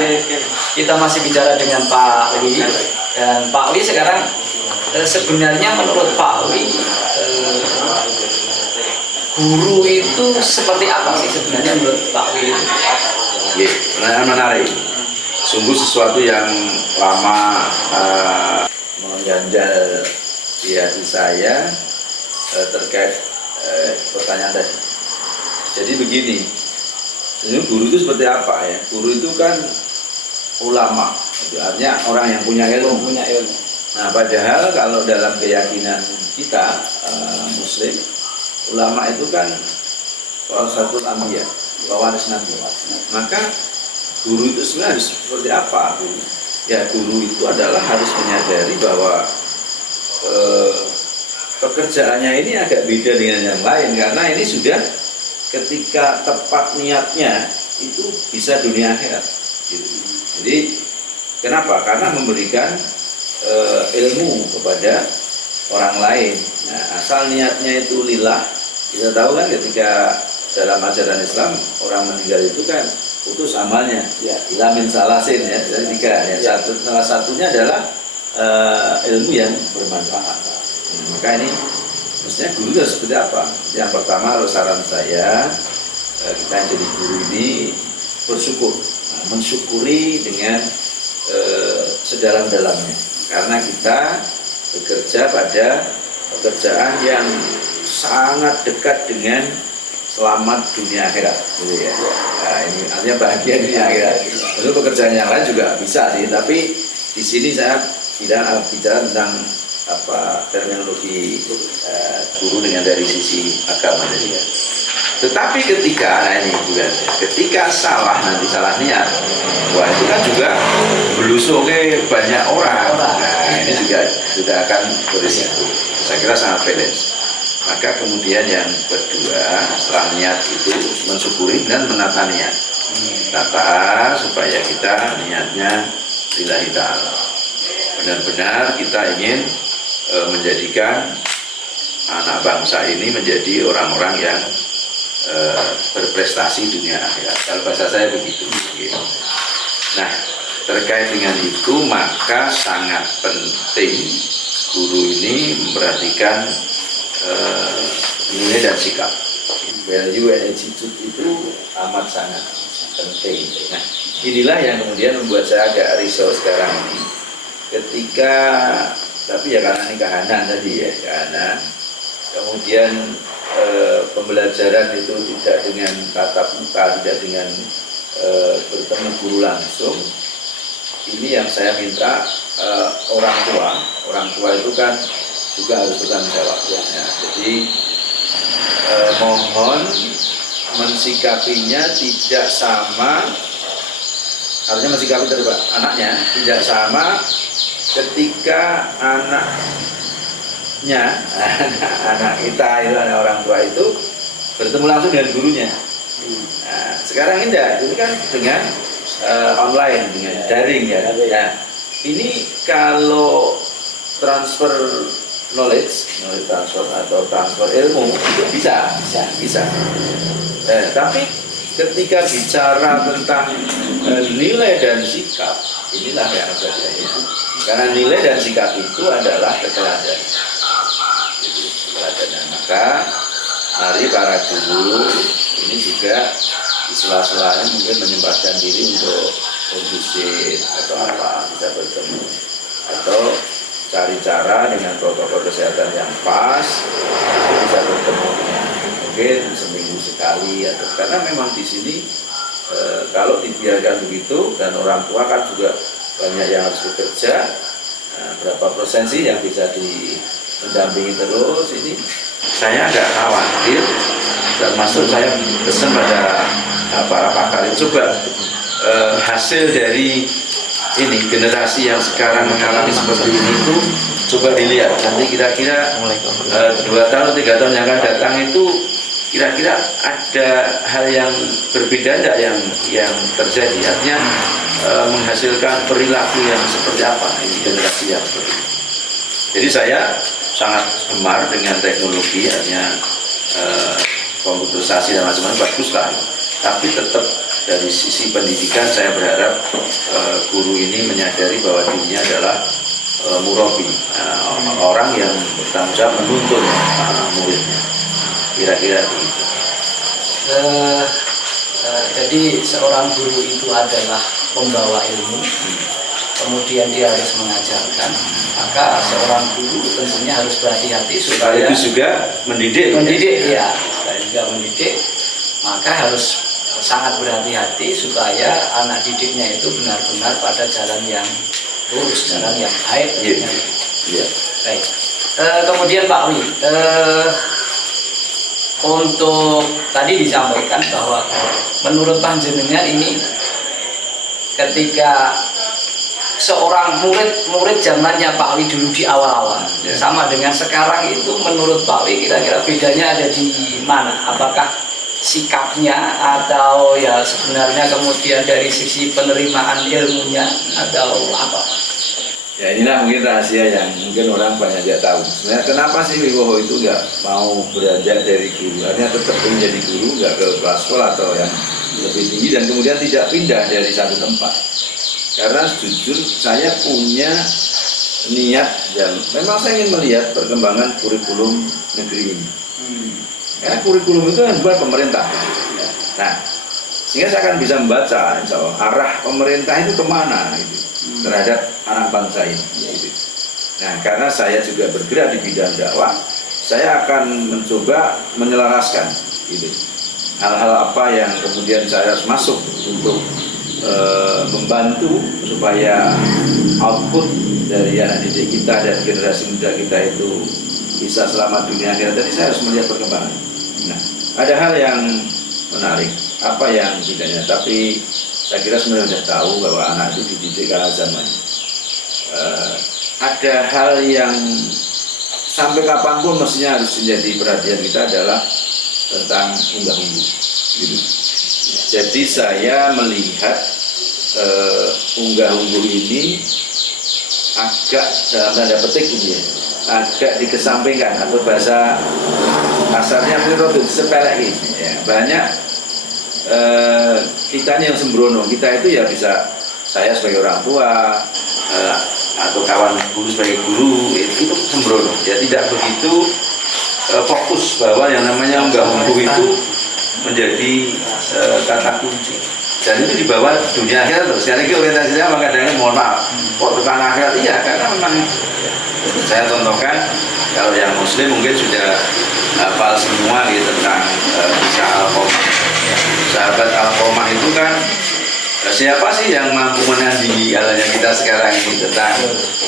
kita masih bicara dengan Pak Wi, dan Pak Wi sekarang sebenarnya menurut Pak Wi, guru itu seperti apa sih sebenarnya menurut Pak Wi? Ya, pertanyaan menarik. Sungguh sesuatu yang lama mengganjal di hati saya terkait pertanyaan tadi. Jadi begini, sebenarnya guru itu seperti apa ya? Guru itu kan ulama, itu artinya orang yang punya ilmu. Nah, padahal kalau dalam keyakinan kita Muslim, ulama itu kan salah satu anbiya, pewaris nabi. Maka guru itu sebenarnya harus seperti apa? Ya, guru itu adalah harus menyadari bahwa pekerjaannya ini agak beda dengan yang lain, karena ini sudah ketika tepat niatnya itu bisa dunia akhirat. Gitu. Jadi kenapa? Karena memberikan ilmu kepada orang lain. Nah, asal niatnya itu lillah. Kita tahu kan ketika dalam ajaran Islam orang meninggal itu kan putus amalnya, ya, ilamin salasin ya, jadi tiga. Ya, salah satunya adalah ilmu yang bermanfaat. Maka ini mestinya guru itu seperti apa? Yang pertama, saran saya, kita yang jadi guru ini bersyukur, mensyukuri dengan sedalam-dalamnya, karena kita bekerja pada pekerjaan yang sangat dekat dengan selamat dunia akhirat, gitu ya. Nah, ini artinya bahagia dunia akhirat. Lalu pekerjaan yang lain juga bisa sih, tapi di sini saya tidak bicara tentang terminologi guru dengan dari sisi agama tadi ya. Tetapi ketika salah niat, wah itu kan juga belusuknya banyak orang. Nah, ini juga akan berisiko. Saya kira sangat balance. Maka kemudian yang kedua, setelah niat itu mensyukuri dan menata niat. Tata supaya kita niatnya lillahi ta'ala. Benar-benar kita ingin menjadikan anak bangsa ini menjadi orang-orang yang berprestasi dunia akhirat. Kalau bahasa saya begitu. Nah, terkait dengan itu maka sangat penting guru ini memperhatikan nilai dan sikap. Value and attitude itu amat sangat penting. Nah, inilah yang kemudian membuat saya agak risau sekarang ini. Ketika, tapi ya karena ini kahanan tadi ya, kahanan. Kemudian pembelajaran itu tidak dengan tatap muka, tidak dengan bertemu guru langsung. Ini yang saya minta orang tua itu kan juga harus bertanggung jawab ya. Jadi mohon mensikapinya tidak sama, harusnya mensikapi terhadap anaknya tidak sama ketika anak kita itu, anak orang tua itu bertemu langsung dengan gurunya. Nah, sekarang ini kan dengan online, dengan daring ya. Nah, ini kalau transfer knowledge transfer atau transfer ilmu itu bisa. Tapi ketika bicara tentang nilai dan sikap, inilah yang terjadi. Karena nilai dan sikap itu adalah keteladanan. Maka mari para guru ini juga di sela-selanya mungkin menyempatkan diri untuk visit atau apa, bisa bertemu atau cari cara dengan protokol kesehatan yang pas bisa bertemu mungkin seminggu sekali atau karena memang di sini kalau dibiarkan begitu dan orang tua kan juga banyak yang harus bekerja, berapa persen sih yang bisa mendampingi terus ini saya agak khawatir, termasuk saya pesan pada para pakar itu coba hasil dari ini generasi yang sekarang mengalami seperti ini itu coba dilihat nanti kira-kira 2 tahun 3 tahun yang akan datang itu kira-kira ada hal yang berbeda enggak yang terjadi, artinya menghasilkan perilaku yang seperti apa ini generasi yang seperti ini. Jadi saya sangat gemar dengan teknologi, artinya komputerisasi dan macam-macam bagus lah, tapi tetap dari sisi pendidikan saya berharap guru ini menyadari bahwa dirinya adalah murabi, orang yang bertanggung jawab menuntun muridnya, kira-kira begitu. Jadi seorang guru itu adalah pembawa ilmu, kemudian dia harus mengajarkan. Maka seorang guru tentunya harus berhati-hati supaya Sekaligus juga mendidik. ya, dan juga mendidik. Maka harus sangat berhati-hati supaya anak didiknya itu benar-benar pada jalan yang lurus, jalan yang baik. Iya. Iya. Baik. Kemudian Pak Wi, untuk tadi disampaikan bahwa menurut panjenengan ini ketika seorang murid zamannya Pak Wi dulu di awal-awal sama dengan sekarang itu, menurut Pak Wi kira-kira bedanya ada di mana? Apakah sikapnya atau ya sebenarnya kemudian dari sisi penerimaan ilmunya atau apa? Ya inilah mungkin rahasia yang mungkin orang banyak tidak tahu. Sebenarnya kenapa sih Wibowo itu nggak mau beranjak dari guru? Artinya tetap menjadi guru, nggak ke kelas sekolah atau yang lebih tinggi, dan kemudian tidak pindah dari satu tempat. Karena jujur saya punya niat dan memang saya ingin melihat perkembangan kurikulum negeri ini. Karena kurikulum itu yang buat pemerintah. Nah, sehingga saya akan bisa membaca insya Allah, arah pemerintah itu kemana gitu, terhadap anak bangsa ini. Gitu. Nah, karena saya juga bergerak di bidang dakwah, saya akan mencoba menyelaraskan gitu. Hal-hal apa yang kemudian saya harus masuk untuk membantu supaya output dari anak didik kita dan generasi muda kita itu bisa selamat dunia akhirat. Tadi saya harus melihat perkembangan. Nah, ada hal yang menarik, apa yang tidaknya, tapi saya kira sebenarnya sudah tahu bahwa anak itu dididik kalah zamannya. Ada hal yang sampai kapanpun mestinya harus menjadi perhatian kita adalah tentang unggah-ungguh. Gitu. Jadi saya melihat unggah-ungguh ini agak dalam tanda petik ini ya, agak dikesampingkan atau bahasa kasarnya mungkin rada sepele ini. Ya, banyak kita yang sembrono, kita itu ya bisa, saya sebagai orang tua atau kawan guru sebagai guru itu sembrono, ya tidak begitu fokus bahwa yang namanya unggah-ungguh itu menjadi kata kunci, dan itu dibawa dunia akhirat terus. Sekali lagi orientasinya kadang-kadang mohon maaf kok tekan akhirat, iya karena memang saya contohkan kalau yang muslim mungkin sudah hafal semua gitu tentang kisah Al-Qamah. Sahabat Al-Qamah itu kan siapa sih yang mampu menandingi kalanya kita sekarang ini tentang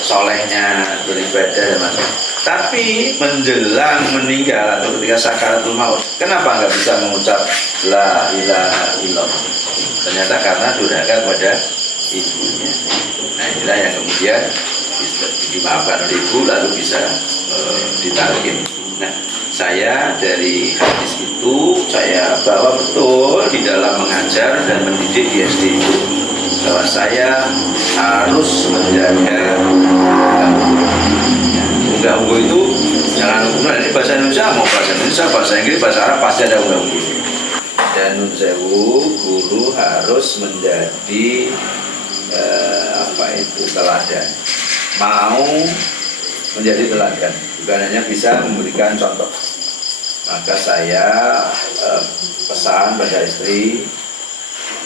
solehnya beribadah dan macam. Tapi menjelang meninggal atau ketika sakaratul maut, kenapa nggak bisa mengucap la ilaha illallah? Ternyata karena durhaka kepada ibunya. Nah inilah yang kemudian dimaafkan oleh ibu lalu bisa ditalkin. Nah saya dari hadis itu saya bawa betul di dalam mengajar dan mendidik di SD itu, bahwa saya harus menjaga unggah-ungguh itu. Jangan kemudian ini bahasa Indonesia, mau bahasa Indonesia, bahasa Inggris, bahasa Arab pasti ada unggah-ungguh. Dan menurut saya guru harus menjadi teladan, mau menjadi teladan, bukan hanya bisa memberikan contoh. Maka saya pesan pada istri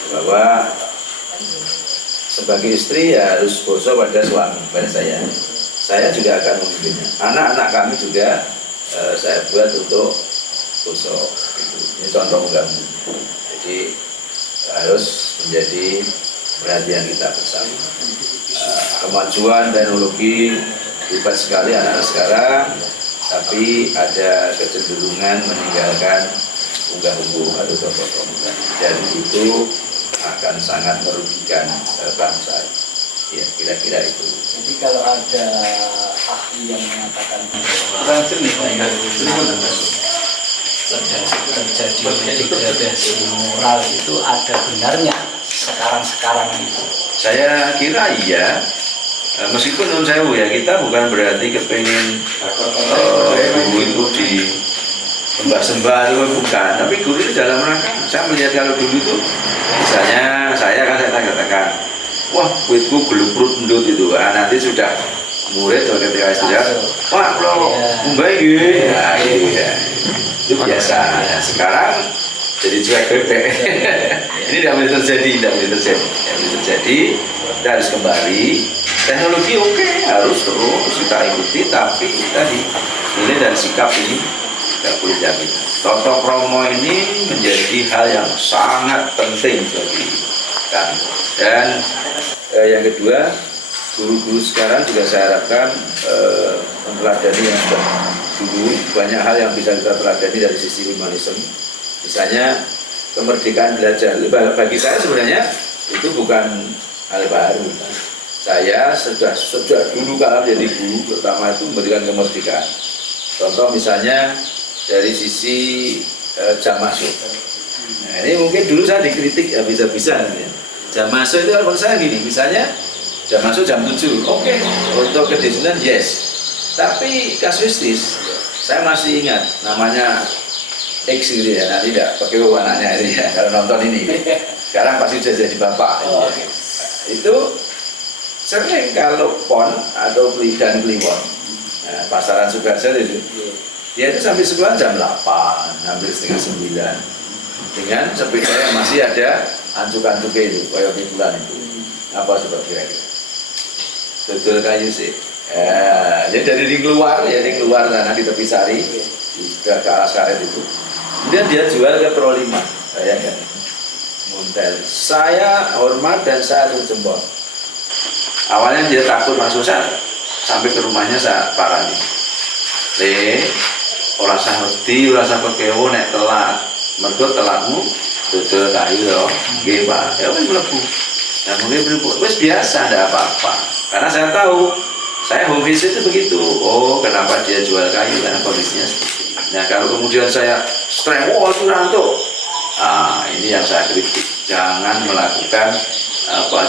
bahwa sebagai istri ya harus bosok pada suami, pada saya. Saya juga akan memimpinnya. Anak-anak kami juga saya buat untuk bosok. Ini contoh kami. Jadi harus menjadi perhatian kita bersama. Kemajuan teknologi hebat sekali anak-anak sekarang, tapi ada kecenderungan meninggalkan unggah-ungguh atau tokoh-tokoh, dan itu akan sangat merugikan bangsa. Ya, kira-kira itu. Jadi kalau ada ahli yang mengatakan terjadi degradasi moral itu ada benarnya sekarang ini. Saya kira iya. Meskipun non sewu ya, kita bukan berarti kepengen guru itu di sembah-sembah itu bukan, tapi guru itu dalam rangka. Saya melihat kalau dulu itu misalnya saya katakan, wah kuitku gelubrut mendut itu, nanti sudah murid atau ketika istirahat, Pak, kalau membaik gitu. Nah, gitu ya. Itu biasa. Nah, sekarang jadi cuek bebek. Ini tidak boleh terjadi, tidak boleh terjadi. Tidak boleh terjadi. Kita harus kembali. Teknologi oke, harus terus kita ikuti, tapi tadi nilai dan sikap ini tidak boleh diambil. Toto kromo ini menjadi hal yang sangat penting bagi kami. Dan yang kedua, guru-guru sekarang juga saya harapkan mempelajari yang sudah dulu banyak hal yang bisa kita pelajari dari sisi humanisme. Misalnya kemerdekaan belajar. Bagi saya sebenarnya itu bukan hal baru. Saya sejak dulu kalau jadi guru pertama itu memberikan kemerdekaan. Contoh misalnya dari sisi jam masuk. Nah, ini mungkin dulu saya dikritik habis-habisan. Ya. Jam masuk itu kan menurut saya gini, misalnya jam masuk jam 7, oke. Untuk kedisiplinan yes. Tapi kasuistis, saya masih ingat namanya X gitu ya, nanti tidak pakai anaknya ini ya, kalau nonton ini. Sekarang pasti sudah jadi bapak. Itu sering kalau pon atau dan kliwon, nah, pasaran Sukarjo itu, dia itu sampai sekolah jam 8, hampir setengah 9, dengan sepeda yang masih ada ancuk-ancuknya itu, kayak bulan itu. Apa sebab kira-kira? Betul kayu sih. Ya, jadi di keluar sana di tepi sari, ke arah karet itu. Kemudian dia jual ke Pro 5, bayangkan. Montel. Saya hormat dan saya jempol. Awalnya dia takut masuk saya, sampai ke rumahnya saya parani. Orang saya ngerti, orang saya pekewo nek telat. Mergo telatmu betul kayu loh, nggih Pak. Ya wis mlebu. Nah mungkin mlebu wis biasa, ada apa-apa. Karena saya tahu, saya home visit itu begitu. Oh, kenapa dia jual kayu? Karena kondisinya seperti ini. Nah kalau kemudian saya streng, Suranto. Ah, ini yang saya kritik. Jangan melakukan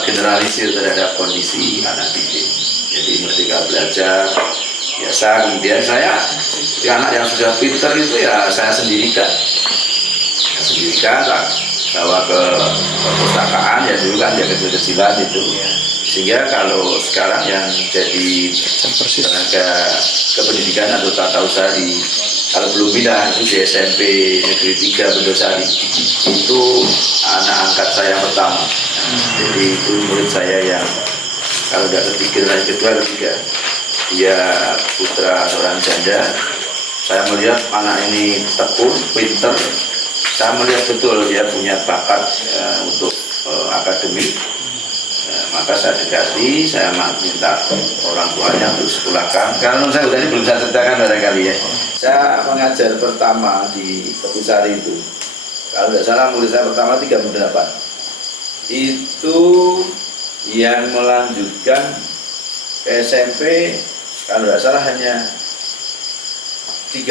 generalisir terhadap kondisi anak didik. Jadi ketika belajar biasa, kemudian anak yang sudah pinter itu ya saya sendirikan lah, bawa ke perpustakaan ya dulu kan dia kecil-kecilan itu, sehingga kalau sekarang yang jadi tenaga kependidikan atau tata usaha kalau belum pindah itu di SMP Negeri 3 Bendosari itu anak angkat saya pertama. Jadi itu murid saya yang kalau tidak ketiga, dia putra seorang janda. Saya melihat anak ini tekun, pinter. Saya melihat betul dia punya bakat untuk akademik. Maka saya dekati, saya minta orang tuanya untuk sekolahkan. Kalau saya tadi belum saya ceritakan barangkali ya. Saya mengajar pertama di Tepisari itu. Kalau tidak salah murid saya pertama 38. Itu yang melanjutkan ke SMP kalau tidak salah hanya 3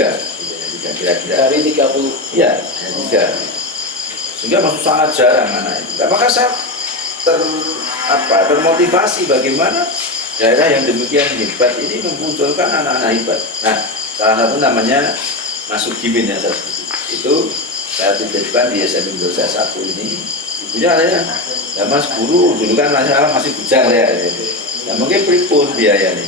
kira-kira Dari 30. iya, hanya 3 sehingga masih sangat jarang anak itu. Nah, maka saya termotivasi bagaimana daerah yang demikian hebat ini memunculkan anak-anak hebat. Nah, salah satu namanya Mas Sugimin ya, itu saya titipkan di SMP Indonesia 1 ini. Ibunya ada ya Mas guru, dulu kan masih bujang ya. Nah mungkin pripun biaya ini.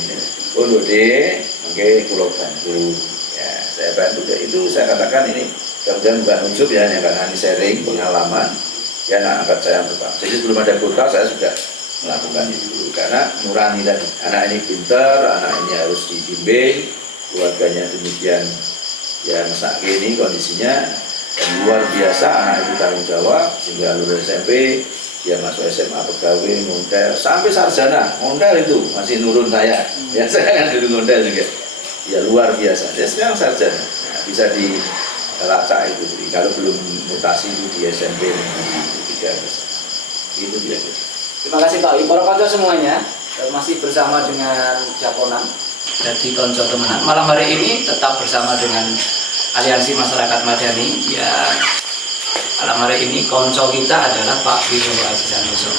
Oh deh, mungkin pulau bantu. Ya saya bantu itu saya katakan ini kemudian bukan ujub ya, hanya karena ini sharing pengalaman. Ya anak angkat saya pertama. Jadi sebelum ada kota saya sudah melakukan itu karena nurani tadi. Anak ini pintar, anak ini harus dibimbing, keluarganya demikian yang saat ini kondisinya. Dan luar biasa anak itu tanggung jawab sehingga lulus SMP dia masuk SMA pegawai montel sampai sarjana montel itu masih nurun saya ya saya kan dulu montel juga ya luar biasa dia sekarang sarjana bisa dilacak itu jadi kalau belum mutasi itu di SMP di 3 itu dia. Terima kasih Pak Wi. Para konco semuanya masih bersama dengan Japonan. Jadi konco teman malam hari ini tetap bersama dengan Aliansi Masyarakat Madani. Ya, malam hari ini konco kita adalah Pak Wi Aji Santoso.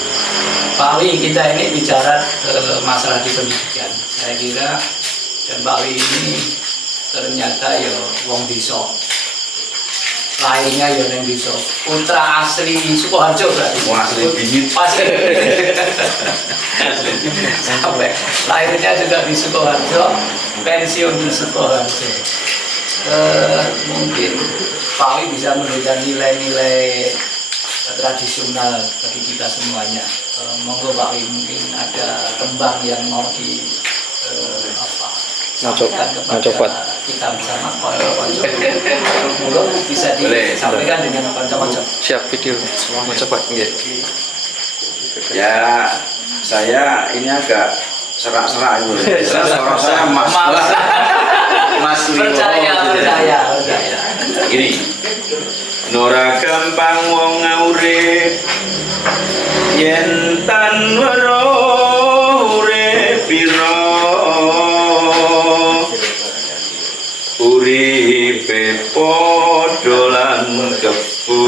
Pak Wi, kita ini bicara masalah di pendidikan. Saya kira dan Pak Wi ini ternyata ya wong desa. lahirnya ya neng desa. Putra asli Sukoharjo berarti. Asli bingit. Asli. Sampai lahirnya juga di Sukoharjo, pensiun di Sukoharjo. Mungkin Pak Wi bisa memberikan nilai-nilai tradisional bagi kita semuanya. Monggo Pak Wi, mungkin ada tembang yang mau di sampaikan kepada kita bersama bisa disampaikan dengan kanca-kanca. Siap video. Mau coba nggih. Ya, saya ini agak serak-serak itu. Suara saya mas. Mas Percaya. Gini. Nora gampang wong urip yen tan wero urip pira uripe padha lan kebu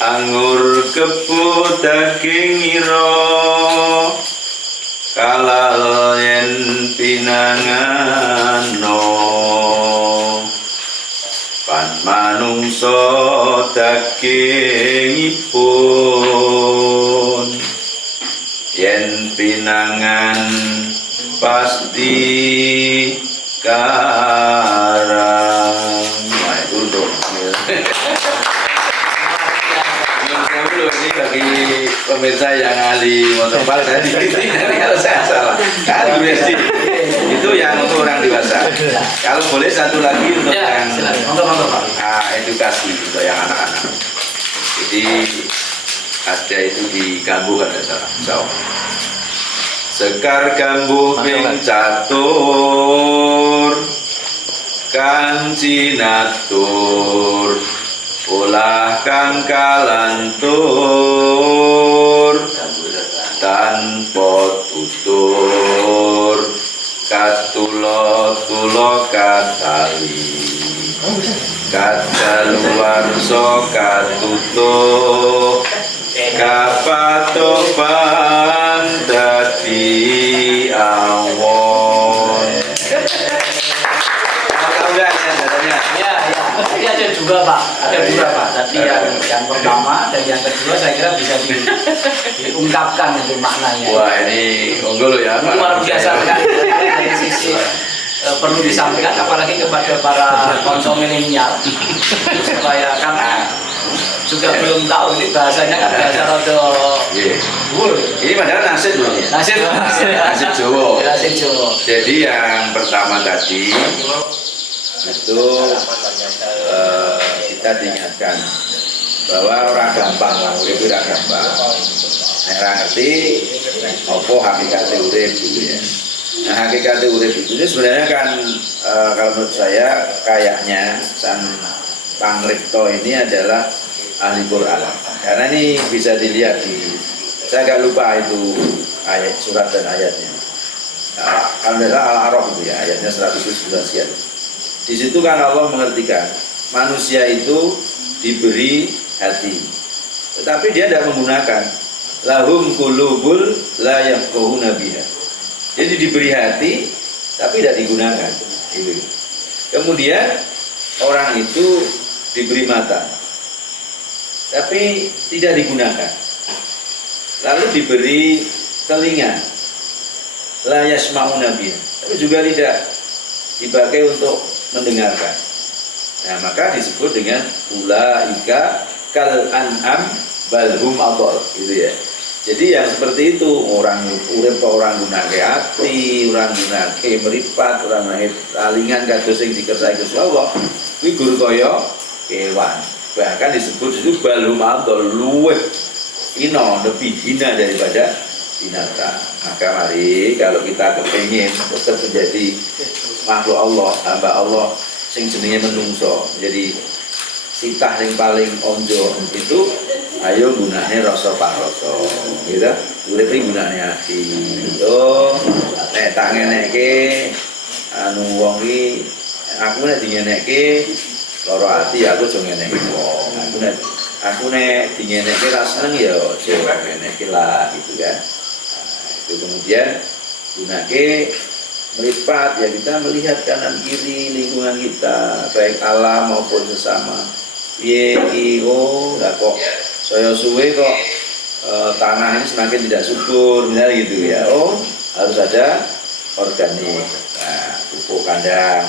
anggur kebu daging ira kalal yen pinangano pan manungsa dagingipun yen pinangan pasti karang. Nah itu untuk ini bagi pemirsa yang ahli motorbike saya dikritik nanti kalau saya salah. Kan mesti itu yang untuk orang dewasa. Kalau boleh satu lagi untuk yang edukasi untuk yang anak-anak. Jadi ada itu di Gambuh kan salah. Sekar Gambuh ping catur kang cinatur olah kang kalantur tanpa tutur katulo katali kadaluwarsa katutup kapatopan dadi awon. Ya, tapi ada juga Pak, Tapi yang pertama dan yang kedua saya kira bisa diungkapkan itu maknanya. Wah ini unggul ya. Luar biasa sekali dari sisi perlu disampaikan apalagi kepada para konsumen milenial supaya karena juga belum tahu ini bahasanya kan bahasa rada bul. Ini padahal nasib loh. Nasib Jawa. Nasib Jawa. Jadi yang pertama tadi itu kita diingatkan bahwa orang gampang lah, itu orang gampang. Orang ngerti apa hakikatnya urip gitu ya. Nah hakikatnya urip itu sebenarnya kan kalau menurut saya kayaknya Sang Pangripto ini adalah ahli Quran. Karena ini bisa dilihat saya agak lupa itu ayat surat dan ayatnya. Nah, kalau tidak salah Al-A'raf itu ya ayatnya 119 sekian. Di situ kan Allah mengertikan manusia itu diberi hati, tetapi dia tidak menggunakan. Lahum qulubul la yafqahuna biha. Jadi diberi hati tapi tidak digunakan. Gitu. Kemudian orang itu diberi mata tapi tidak digunakan. Lalu diberi telinga la yasma'una biha, tapi juga tidak dipakai untuk mendengarkan. Nah, maka disebut dengan ulaika kal an'am balhum adol, gitu ya. Jadi yang seperti itu orang urip orang gunake ati, orang gunake meripat, orang gunake talingan kados sing dikersake Gusti Allah, kuwi gur kaya kewan. Bahkan disebut itu balhum adol, luwih ino lebih hina daripada binatang. Maka mari kalau kita kepengin tetap menjadi makhluk Allah, hamba Allah sing jenenge menungso, jadi sitah yang paling onjo itu ayo gunane rasa paroso, gitu. Urip iki gunane ati. Oh, nek tak ngenekke anu wong iki aku nek dingenekke lara ati aku aja ngenekke wong. Aku nek dingenekke ra seneng ya aja ngenekke lah gitu kan. Nah, itu kemudian gunake meripat ya kita melihat kanan kiri lingkungan kita baik alam maupun sesama. Lah kok saya suwe kok tanah ini semakin tidak subur misalnya gitu ya. Oh harus ada organik. Nah, pupuk kandang.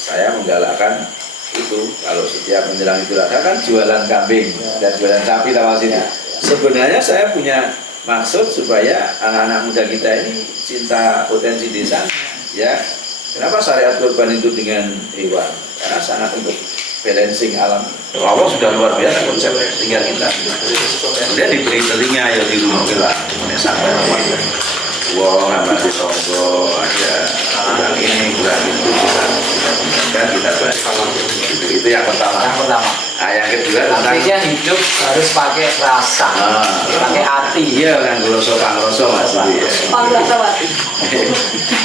Saya menggalakkan itu kalau setiap menjelang Idul Adha kan jualan kambing dan jualan sapi lewat sini. Sebenarnya saya punya maksud supaya anak-anak muda kita ini cinta potensi desa, ya. Kenapa syariat kurban itu dengan hewan? Karena sangat untuk balancing alam. Allah sudah luar biasa konsepnya, tinggal kita. Kemudian diberi telinga ya di rumah kita, sampai wah amat disonggo ada kurang ini kurang itu kita bahas. Itu yang pertama. Nah, yang kedua tentang artinya hidup harus pakai rasa, pakai hati. Iya kan gloso pangroso mas.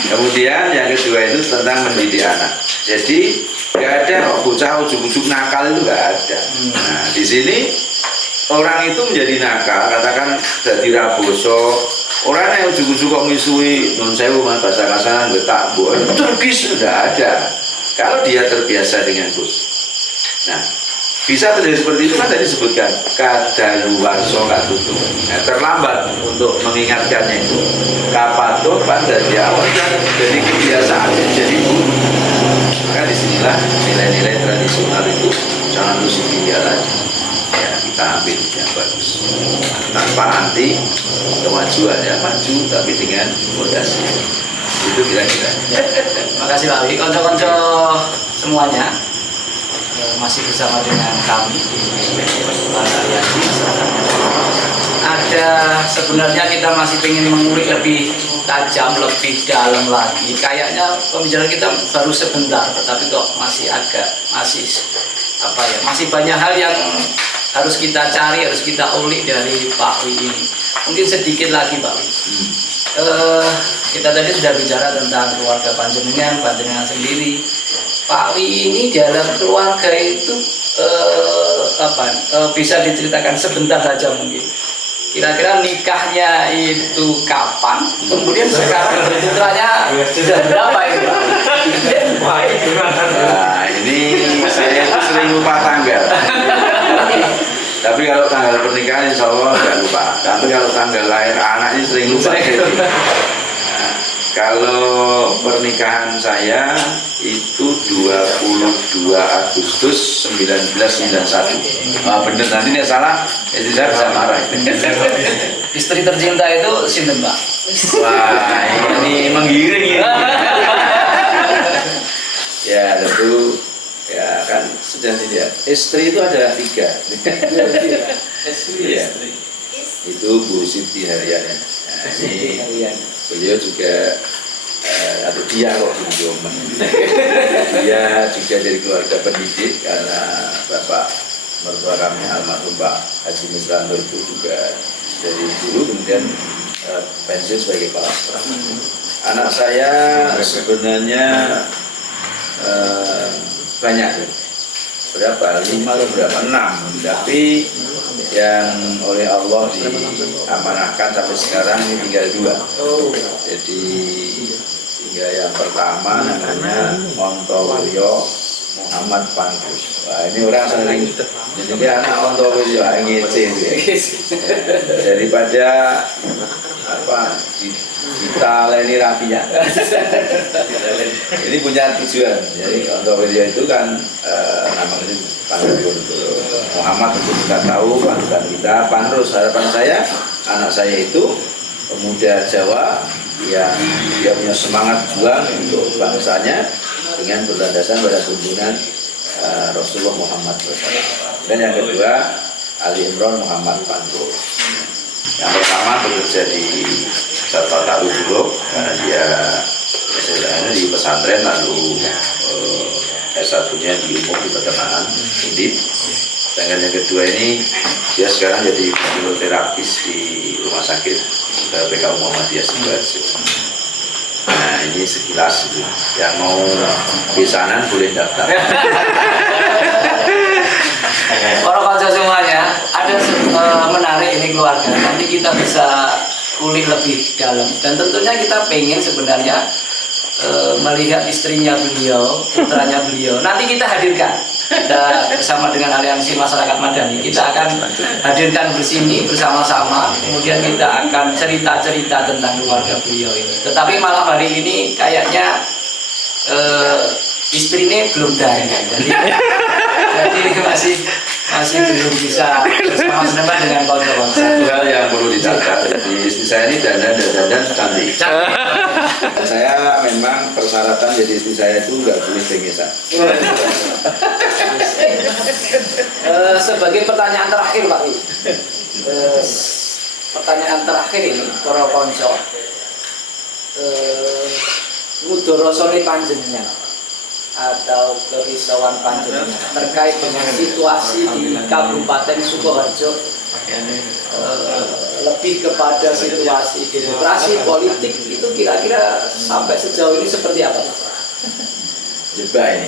Kemudian yang kedua itu tentang mendidik anak. Jadi nggak ada bocah ujuk-ujuk nakal itu nggak ada. Nah di sini orang itu menjadi nakal, katakan jadi raboso. Orang yang ujuk-ujuk kok misui non sewu mas bahasa kasaran betak boy terkis sudah ada. Kalau dia terbiasa dengan Gus. Nah, bisa terjadi seperti itu kan tadi disebutkan kadaluwarso katutu. Nah, terlambat untuk mengingatkannya itu. Kapato pada dia awal jadi kebiasaan jadi guru. Maka disinilah nilai-nilai tradisional itu jangan lu dia lagi. Ya, kita ambil yang bagus. Tanpa anti kemajuan ya maju tapi dengan fondasi. Itu kira-kira. Makasih Pak Wi, konco-konco semuanya masih bersama dengan kami di Aliansi. Ada sebenarnya kita masih ingin mengulik lebih tajam, lebih dalam lagi. Kayaknya pembicaraan kita baru sebentar, tetapi kok masih masih banyak hal yang harus kita cari, harus kita ulik dari Pak Wi ini. Mungkin sedikit lagi Pak Wi. Kita tadi sudah bicara tentang keluarga panjenengan sendiri. Pak Wi ini dalam keluarga itu bisa diceritakan sebentar saja mungkin. Kira-kira nikahnya itu kapan? Kemudian sekarang putranya sudah berapa ini? Nah, ini saya sering lupa tanggal. Tapi kalau tanggal pernikahan insya Allah nggak lupa. Tapi kalau tanggal lahir anaknya sering lupa. Nah, kalau pernikahan saya itu 22 Agustus 1991. Nah, bener nanti dia salah, istri saya bisa marah. Istri tercinta itu sinten Mbak? Wah, ini menggiring ini. Ya tentu ya kan sudah tidak. Istri itu ada 3. Ya. Itu Bu Siti Haryana. Nah, ini beliau juga atau dia kok belum. Dia juga dari keluarga pendidik karena bapak mertua kami almarhum Pak Haji Misran Nur itu juga dari guru kemudian pensiun sebagai kepala sekolah. Anak saya sebenarnya banyak, berapa? 5 atau berapa? 6. Tapi yang oleh Allah diamanahkan sampai sekarang ini tinggal 2. Jadi tinggal yang pertama namanya Montowiryo Muhammad Pangus. Wah, ini orang sering jadi anak Montowiryo ngece daripada kita leni rapinya. Ini punya tujuan. Jadi Montowiryo itu kan namanya Pangus Muhammad untuk kita tahu panggilan kita Panrus. Harapan saya anak saya itu pemuda Jawa yang dia punya semangat juang untuk bangsanya dengan berlandasan pada tuntunan Rasulullah Muhammad SAW. Dan yang kedua Ali Imran Muhammad Panrus. Yang pertama bekerja di Sarta Taru dulu karena dia istilahnya di pesantren lalu S1-nya di umum di peternakan Undip. Sedangkan yang kedua ini dia sekarang jadi fisioterapis di rumah sakit PKU Muhammadiyah Sidoarjo. Nah ini sekilas itu. Yang mau pisanan boleh daftar. Para kaca semuanya, ada menarik ini keluarga. Nanti kita bisa kulik lebih dalam dan tentunya kita pengen sebenarnya melihat istrinya beliau, putranya beliau. Nanti kita hadirkan. Kita bersama dengan Aliansi Masyarakat Madani, kita akan hadirkan bersini bersama-sama. Kemudian kita akan cerita-cerita tentang keluarga beliau ini. Tetapi malam hari ini kayaknya istrinya belum datang, jadi masih belum bisa bersama-sama dengan kawan-kawan. Satu hal yang perlu dicatat, di istri saya ini dandan cantik. Saya memang persyaratan jadi istri saya itu nggak boleh bengesan. Sebagai pertanyaan terakhir Pak Wi, pertanyaan terakhir ini para konco, mudorosone panjenengan atau kerisauan panjenengan terkait dengan situasi di Kabupaten Sukoharjo, lebih kepada situasi demokrasi politik itu kira-kira sampai sejauh ini seperti apa Pak? Jebak ini.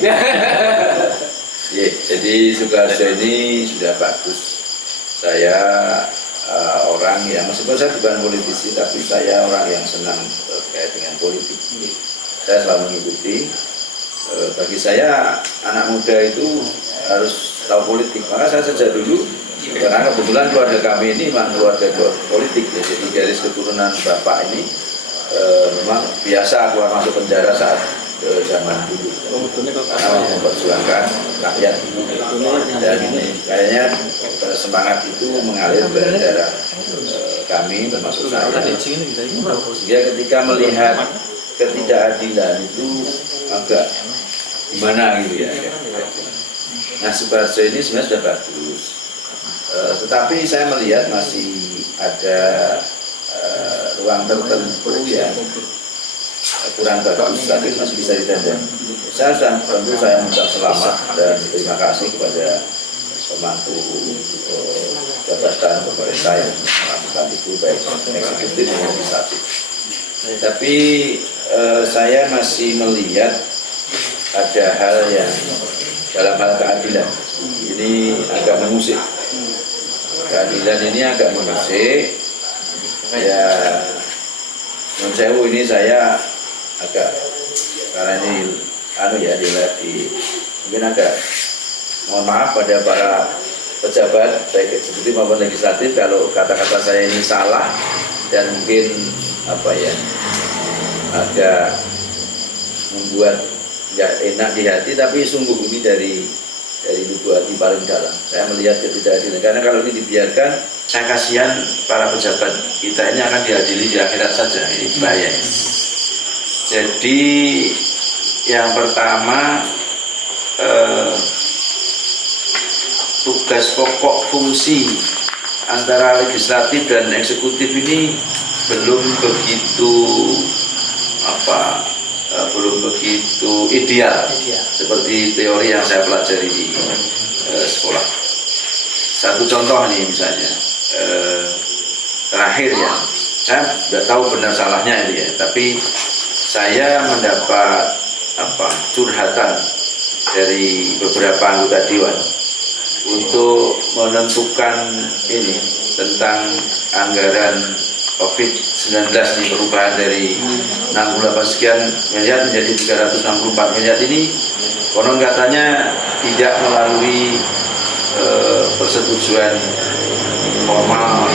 Ya, jadi Sukoharjo ini sudah bagus. Saya orang yang, meskipun saya bukan politisi, tapi saya orang yang senang terkait dengan politik. Saya selalu mengikuti. Bagi saya anak muda itu harus tahu politik. Maka saya sejak dulu, karena kebetulan keluarga kami ini memang keluarga politik, ya, jadi garis keturunan bapak ini memang biasa keluar masuk penjara saat zaman dulu, karena memperjuangkan rakyat. Dan kayaknya semangat itu mengalir dari darah kami termasuk saya. Sehingga ketika melihat ketidakadilan itu agak gimana gitu ya. Nah, Sukoharjo ini sebenarnya sudah bagus, tetapi saya melihat masih ada ruang tertentu yang kurang bagus, tapi masih bisa ditendang. Saya tentu saya minta selamat dan terima kasih kepada pemangku jabatan pemerintah yang melakukan itu, baik eksekutif maupun legislatif. Tapi saya masih melihat ada hal yang dalam hal keadilan ini agak mengusik. Keadilan ini agak mengusik. Ya, menurut saya ini saya agak, karena ini mungkin agak mohon maaf pada para pejabat baik eksekutif maupun legislatif kalau kata-kata saya ini salah dan mungkin agak membuat nggak enak di hati, tapi sungguh ini dari lubuk hati paling dalam. Saya melihat ketidakadilan, karena kalau ini dibiarkan, saya kasihan para pejabat kita ini akan diadili di akhirat saja. Ini bahaya. Jadi yang pertama, tugas pokok fungsi antara legislatif dan eksekutif ini belum begitu ideal seperti teori yang saya pelajari di sekolah. Satu contoh nih misalnya, terakhir ya, saya tidak tahu benar salahnya ini ya, tapi saya mendapat curhatan dari beberapa anggota dewan untuk menentukan ini tentang anggaran COVID-19 di perubahan dari 68 sekian miliar menjadi 364 miliar ini konon katanya tidak melalui persetujuan formal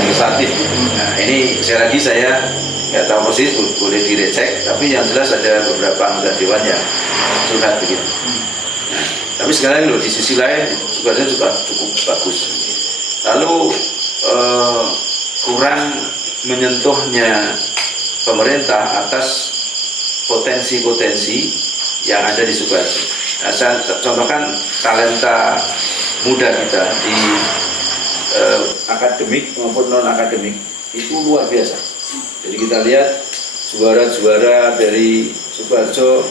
legislatif. Nah, ini saya nggak tahu persis, boleh direcek, tapi yang jelas ada beberapa anggota dewan yang curhat begitu. Nah, tapi sekali lagi di sisi lain juga cukup bagus. Lalu kurang menyentuhnya pemerintah atas potensi-potensi yang ada di Sukoharjo. Nah, saya contohkan talenta muda kita di akademik maupun non akademik itu luar biasa. Jadi kita lihat juara-juara dari Sukoharjo,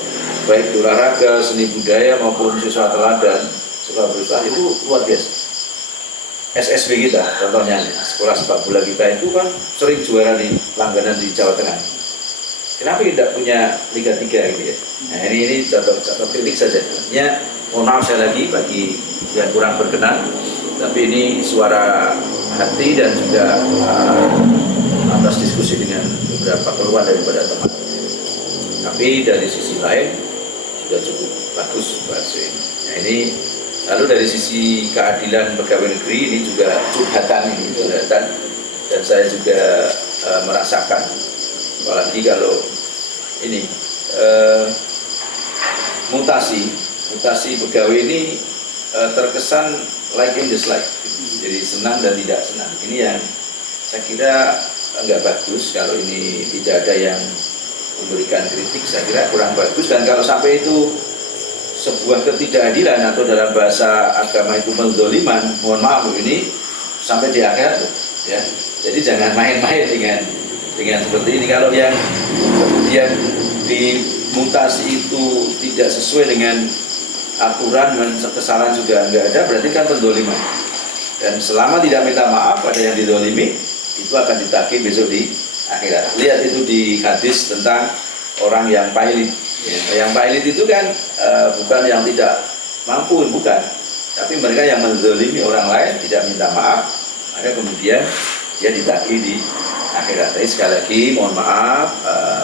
baik di olahraga, seni budaya maupun siswa teladan, sekolah berusaha itu luar biasa. SSB kita, contohnya sekolah sepak bola kita itu kan sering juara di langganan di Jawa Tengah. Kenapa tidak punya Liga 3 gitu ya? Nah, ini contoh kritik saja. Ya, mohon maaf saya lagi bagi yang kurang berkenan, tapi ini suara hati dan juga atas diskusi dengan beberapa keluhan daripada teman. Tapi dari sisi lain sudah cukup bagus Pak Arso ini. Nah ini lalu dari sisi keadilan pegawai negeri ini juga curhatan dan saya juga merasakan, apalagi kalau ini mutasi pegawai ini terkesan like and dislike, jadi senang dan tidak senang. Ini yang saya kira nggak bagus. Kalau ini tidak ada yang memberikan kritik, saya kira kurang bagus. Dan kalau sampai itu sebuah ketidakadilan atau dalam bahasa agama itu menzoliman, mohon maaf ini sampai di akhirat ya. Jadi jangan main-main dengan seperti ini. Kalau yang kemudian dimutasi itu tidak sesuai dengan aturan dan kesalahan juga enggak ada, berarti kan penzoliman. Dan selama tidak minta maaf pada yang dizolimi, itu akan ditagih besok di akhirat. Lihat itu di hadis tentang orang yang pailit. Ya, yang pailit itu kan bukan yang tidak mampu, bukan. Tapi mereka yang menzolimi orang lain, tidak minta maaf, maka kemudian dia ditagih di akhirat. Jadi sekali lagi mohon maaf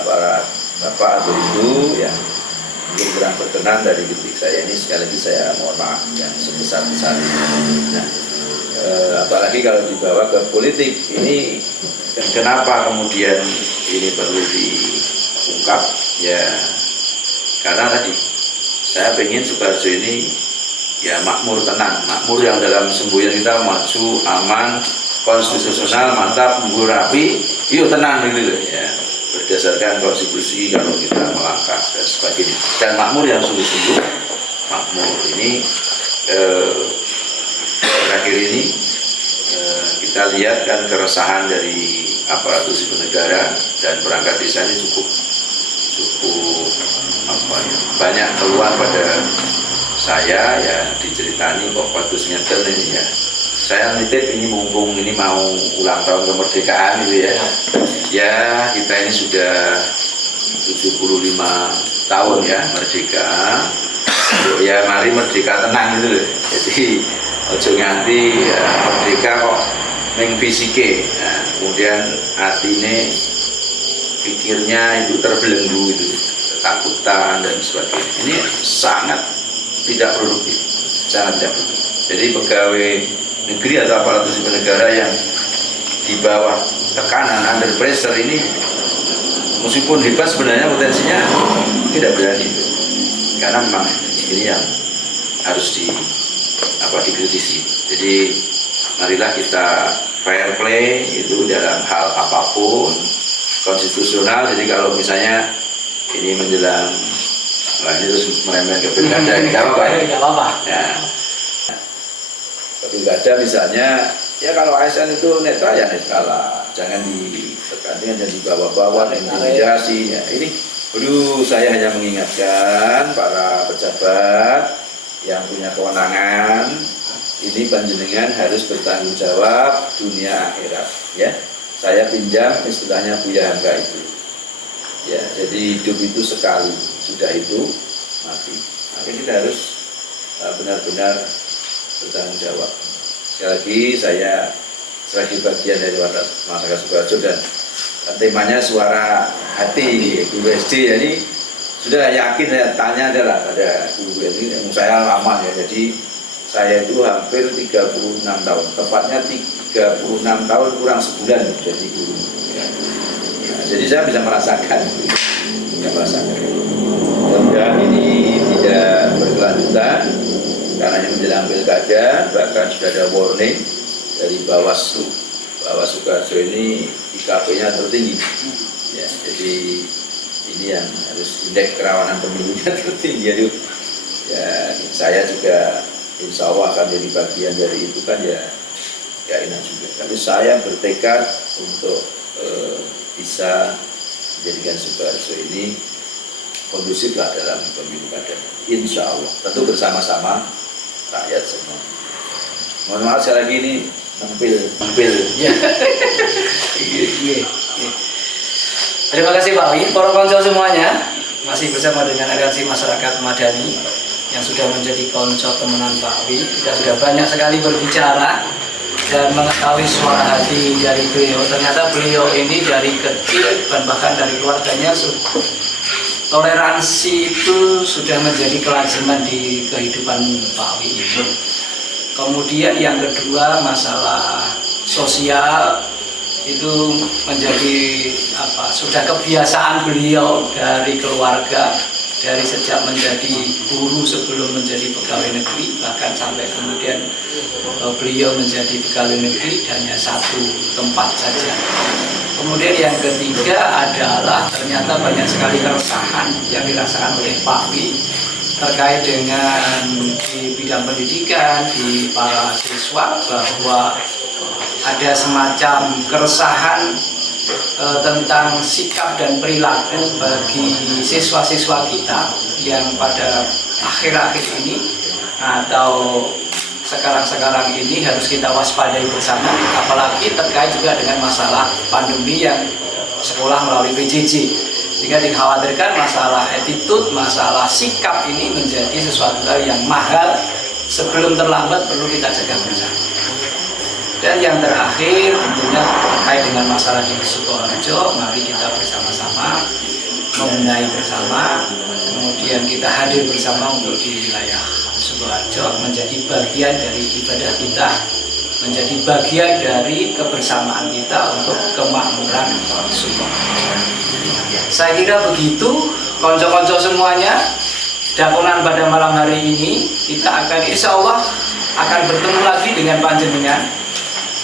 para bapak atau ibu yang mungkin kurang berkenan dari kritik saya ini, sekali lagi saya mohon maaf yang sebesar-besarnya. Nah, apalagi kalau dibawa ke politik ini, dan kenapa kemudian ini perlu diungkap ya, karena tadi saya ingin Sukoharjo ini ya makmur, tenang, makmur yang dalam semboyan kita maju, aman, konstitusional, mantap, minggu rapi, yuk tenang gitu loh ya, berdasarkan konstitusi kalau kita melangkah dan sebagainya. Dan makmur yang sungguh-sungguh, makmur ini terakhir ini kita lihat kan keresahan dari aparatur sipil negara dan perangkat desa ini cukup banyak keluar pada saya ya, diceritani kok bagus ngeten ini ya. Saya nitip ini mumpung ini mau ulang tahun kemerdekaan gitu ya. Ya kita ini sudah 75 tahun ya merdeka. Ya mari merdeka tenang gitu loh. Jadi ojo nganti ya, merdeka kok ning fisike. Nah, kemudian atine pikirnya itu terbelenggu itu, ketakutan dan sebagainya. Ini sangat tidak produktif, sangat tidak produktif. Jadi pegawai negeri atau aparatur sipil negara yang di bawah tekanan, under pressure ini, meskipun hebat sebenarnya potensinya tidak berani, karena memang ini yang harus dikritisi. Jadi marilah kita fair play itu dalam hal apapun, konstitusional. Jadi kalau misalnya ini menjelang ini terus merembet ke pilkada, tidak apa-apa. Ya. Ke pilkada misalnya, ya kalau ASN itu netral ya netral lah, jangan ditekankan dan dibawa-bawa, intimidasi. Ya. Ini, saya hanya mengingatkan para pejabat yang punya kewenangan, ini panjenengan harus bertanggung jawab dunia akhirat. Ya, saya pinjam istilahnya Buya Hamka itu. Ya, jadi hidup itu sekali, sudah itu mati. Maka kita harus benar-benar bertanggung jawab. Sekali lagi saya sebagai bagian dari masyarakat Sukoharjo dan temanya suara hati Guru SD, jadi sudah yakin saya tanya adalah pada Guru ini, saya lama ya, jadi saya itu hampir 36 tahun, tepatnya 36 tahun kurang sebulan jadi guru. Nah, jadi saya bisa merasakan. Mudah-mudahan ini tidak berkelanjutan, karena yang menjelang pilkada, bahkan sudah ada warning dari Bawaslu. Sukoharjo ini IKP-nya tertinggi. Ya, jadi ini yang harus indeks kerawanan pemilunya tertinggi. Jadi ya, saya juga insya Allah akan jadi bagian dari itu kan ya enak juga. Tapi saya bertekad untuk bisa menjadikan Sukoharjo ini kondusif lah dalam pemilu kada. Insya Allah, tentu bersama-sama rakyat semua. Mohon maaf sekali lagi ini nampil. Ya. Terima kasih Pak Wi, para konco semuanya, masih bersama dengan aliansi masyarakat Madani yang sudah menjadi konco temenan Pak Wi. Kita sudah banyak sekali berbicara dan mengetahui suara hati dari beliau. Ternyata beliau ini dari kecil dan bahkan dari keluarganya toleransi itu sudah menjadi kelaziman di kehidupan Pak Wi ini. Kemudian yang kedua, masalah sosial itu menjadi sudah kebiasaan beliau dari keluarga, dari sejak menjadi guru sebelum menjadi pegawai negeri, bahkan sampai kemudian beliau menjadi pegawai negeri hanya satu tempat saja. Kemudian yang ketiga adalah ternyata banyak sekali keresahan yang dirasakan oleh Pak Wi terkait dengan di bidang pendidikan, di para siswa, bahwa ada semacam keresahan tentang sikap dan perilaku bagi siswa-siswa kita yang pada akhir-akhir ini atau sekarang-sekarang ini harus kita waspadai bersama, apalagi terkait juga dengan masalah pandemi yang sekolah melalui PJJ. Sehingga dikhawatirkan masalah attitude, masalah sikap ini menjadi sesuatu hal yang mahal, sebelum terlambat perlu kita jaga bersama. Dan yang terakhir tentunya terkait dengan masalah di Sukoharjo, mari kita bersama-sama membenahi bersama, kemudian kita hadir bersama untuk di wilayah Sukoharjo menjadi bagian dari ibadah kita, menjadi bagian dari kebersamaan kita untuk kemakmuran Sukoharjo. Saya kira begitu, konco-konco semuanya. Dakonan pada malam hari ini kita akan insya Allah akan bertemu lagi dengan panjenengan.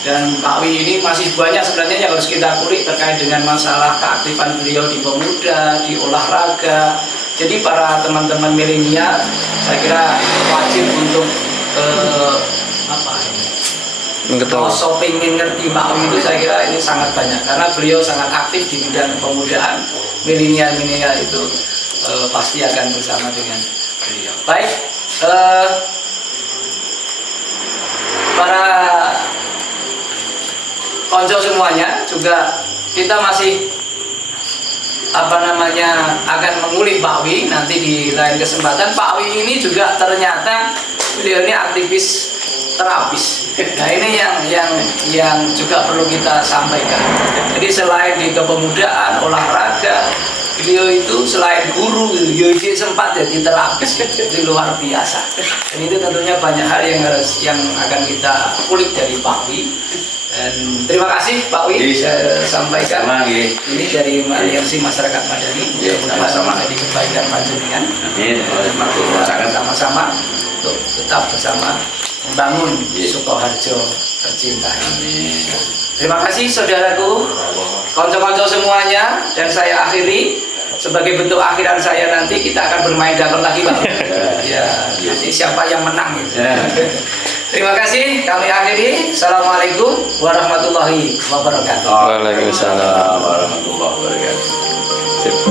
Dan Pak Wi ini masih banyak sebenarnya yang harus kita kulik terkait dengan masalah keaktifan beliau di pemuda, di olahraga. Jadi para teman-teman milenial, saya kira wajib untuk kalau shopping ngerti Pak Wi itu, saya kira ini sangat banyak karena beliau sangat aktif di bidang kepemudaan. Milenial itu pasti akan bersama dengan beliau. Baik, para konco semuanya juga kita masih akan mengulik Pak Wi nanti di lain kesempatan. Pak Wi ini juga ternyata beliau ini aktivis terapis. Nah ini yang juga perlu kita sampaikan. Jadi selain di kepemudaan, olahraga, beliau itu selain guru, beliau sempat jadi terapis. Itu luar biasa. Dan itu tentunya banyak hal yang akan kita kulik dari Pak Wi. Dan terima kasih Pak Wi, saya sampaikan ini dari Aliansi Masyarakat Madani, sama-sama jadi kebaikan panjenengan. Sama-sama untuk tetap bersama membangun Sukoharjo tercinta ini. Terima kasih saudaraku, konco-konco semuanya, dan saya akhiri sebagai bentuk akhiran saya nanti kita akan bermain dakon lagi Pak. Ya, nanti siapa yang menang gitu. Terima kasih, kami akhiri. Assalamualaikum warahmatullahi wabarakatuh. Waalaikumsalam warahmatullahi wabarakatuh.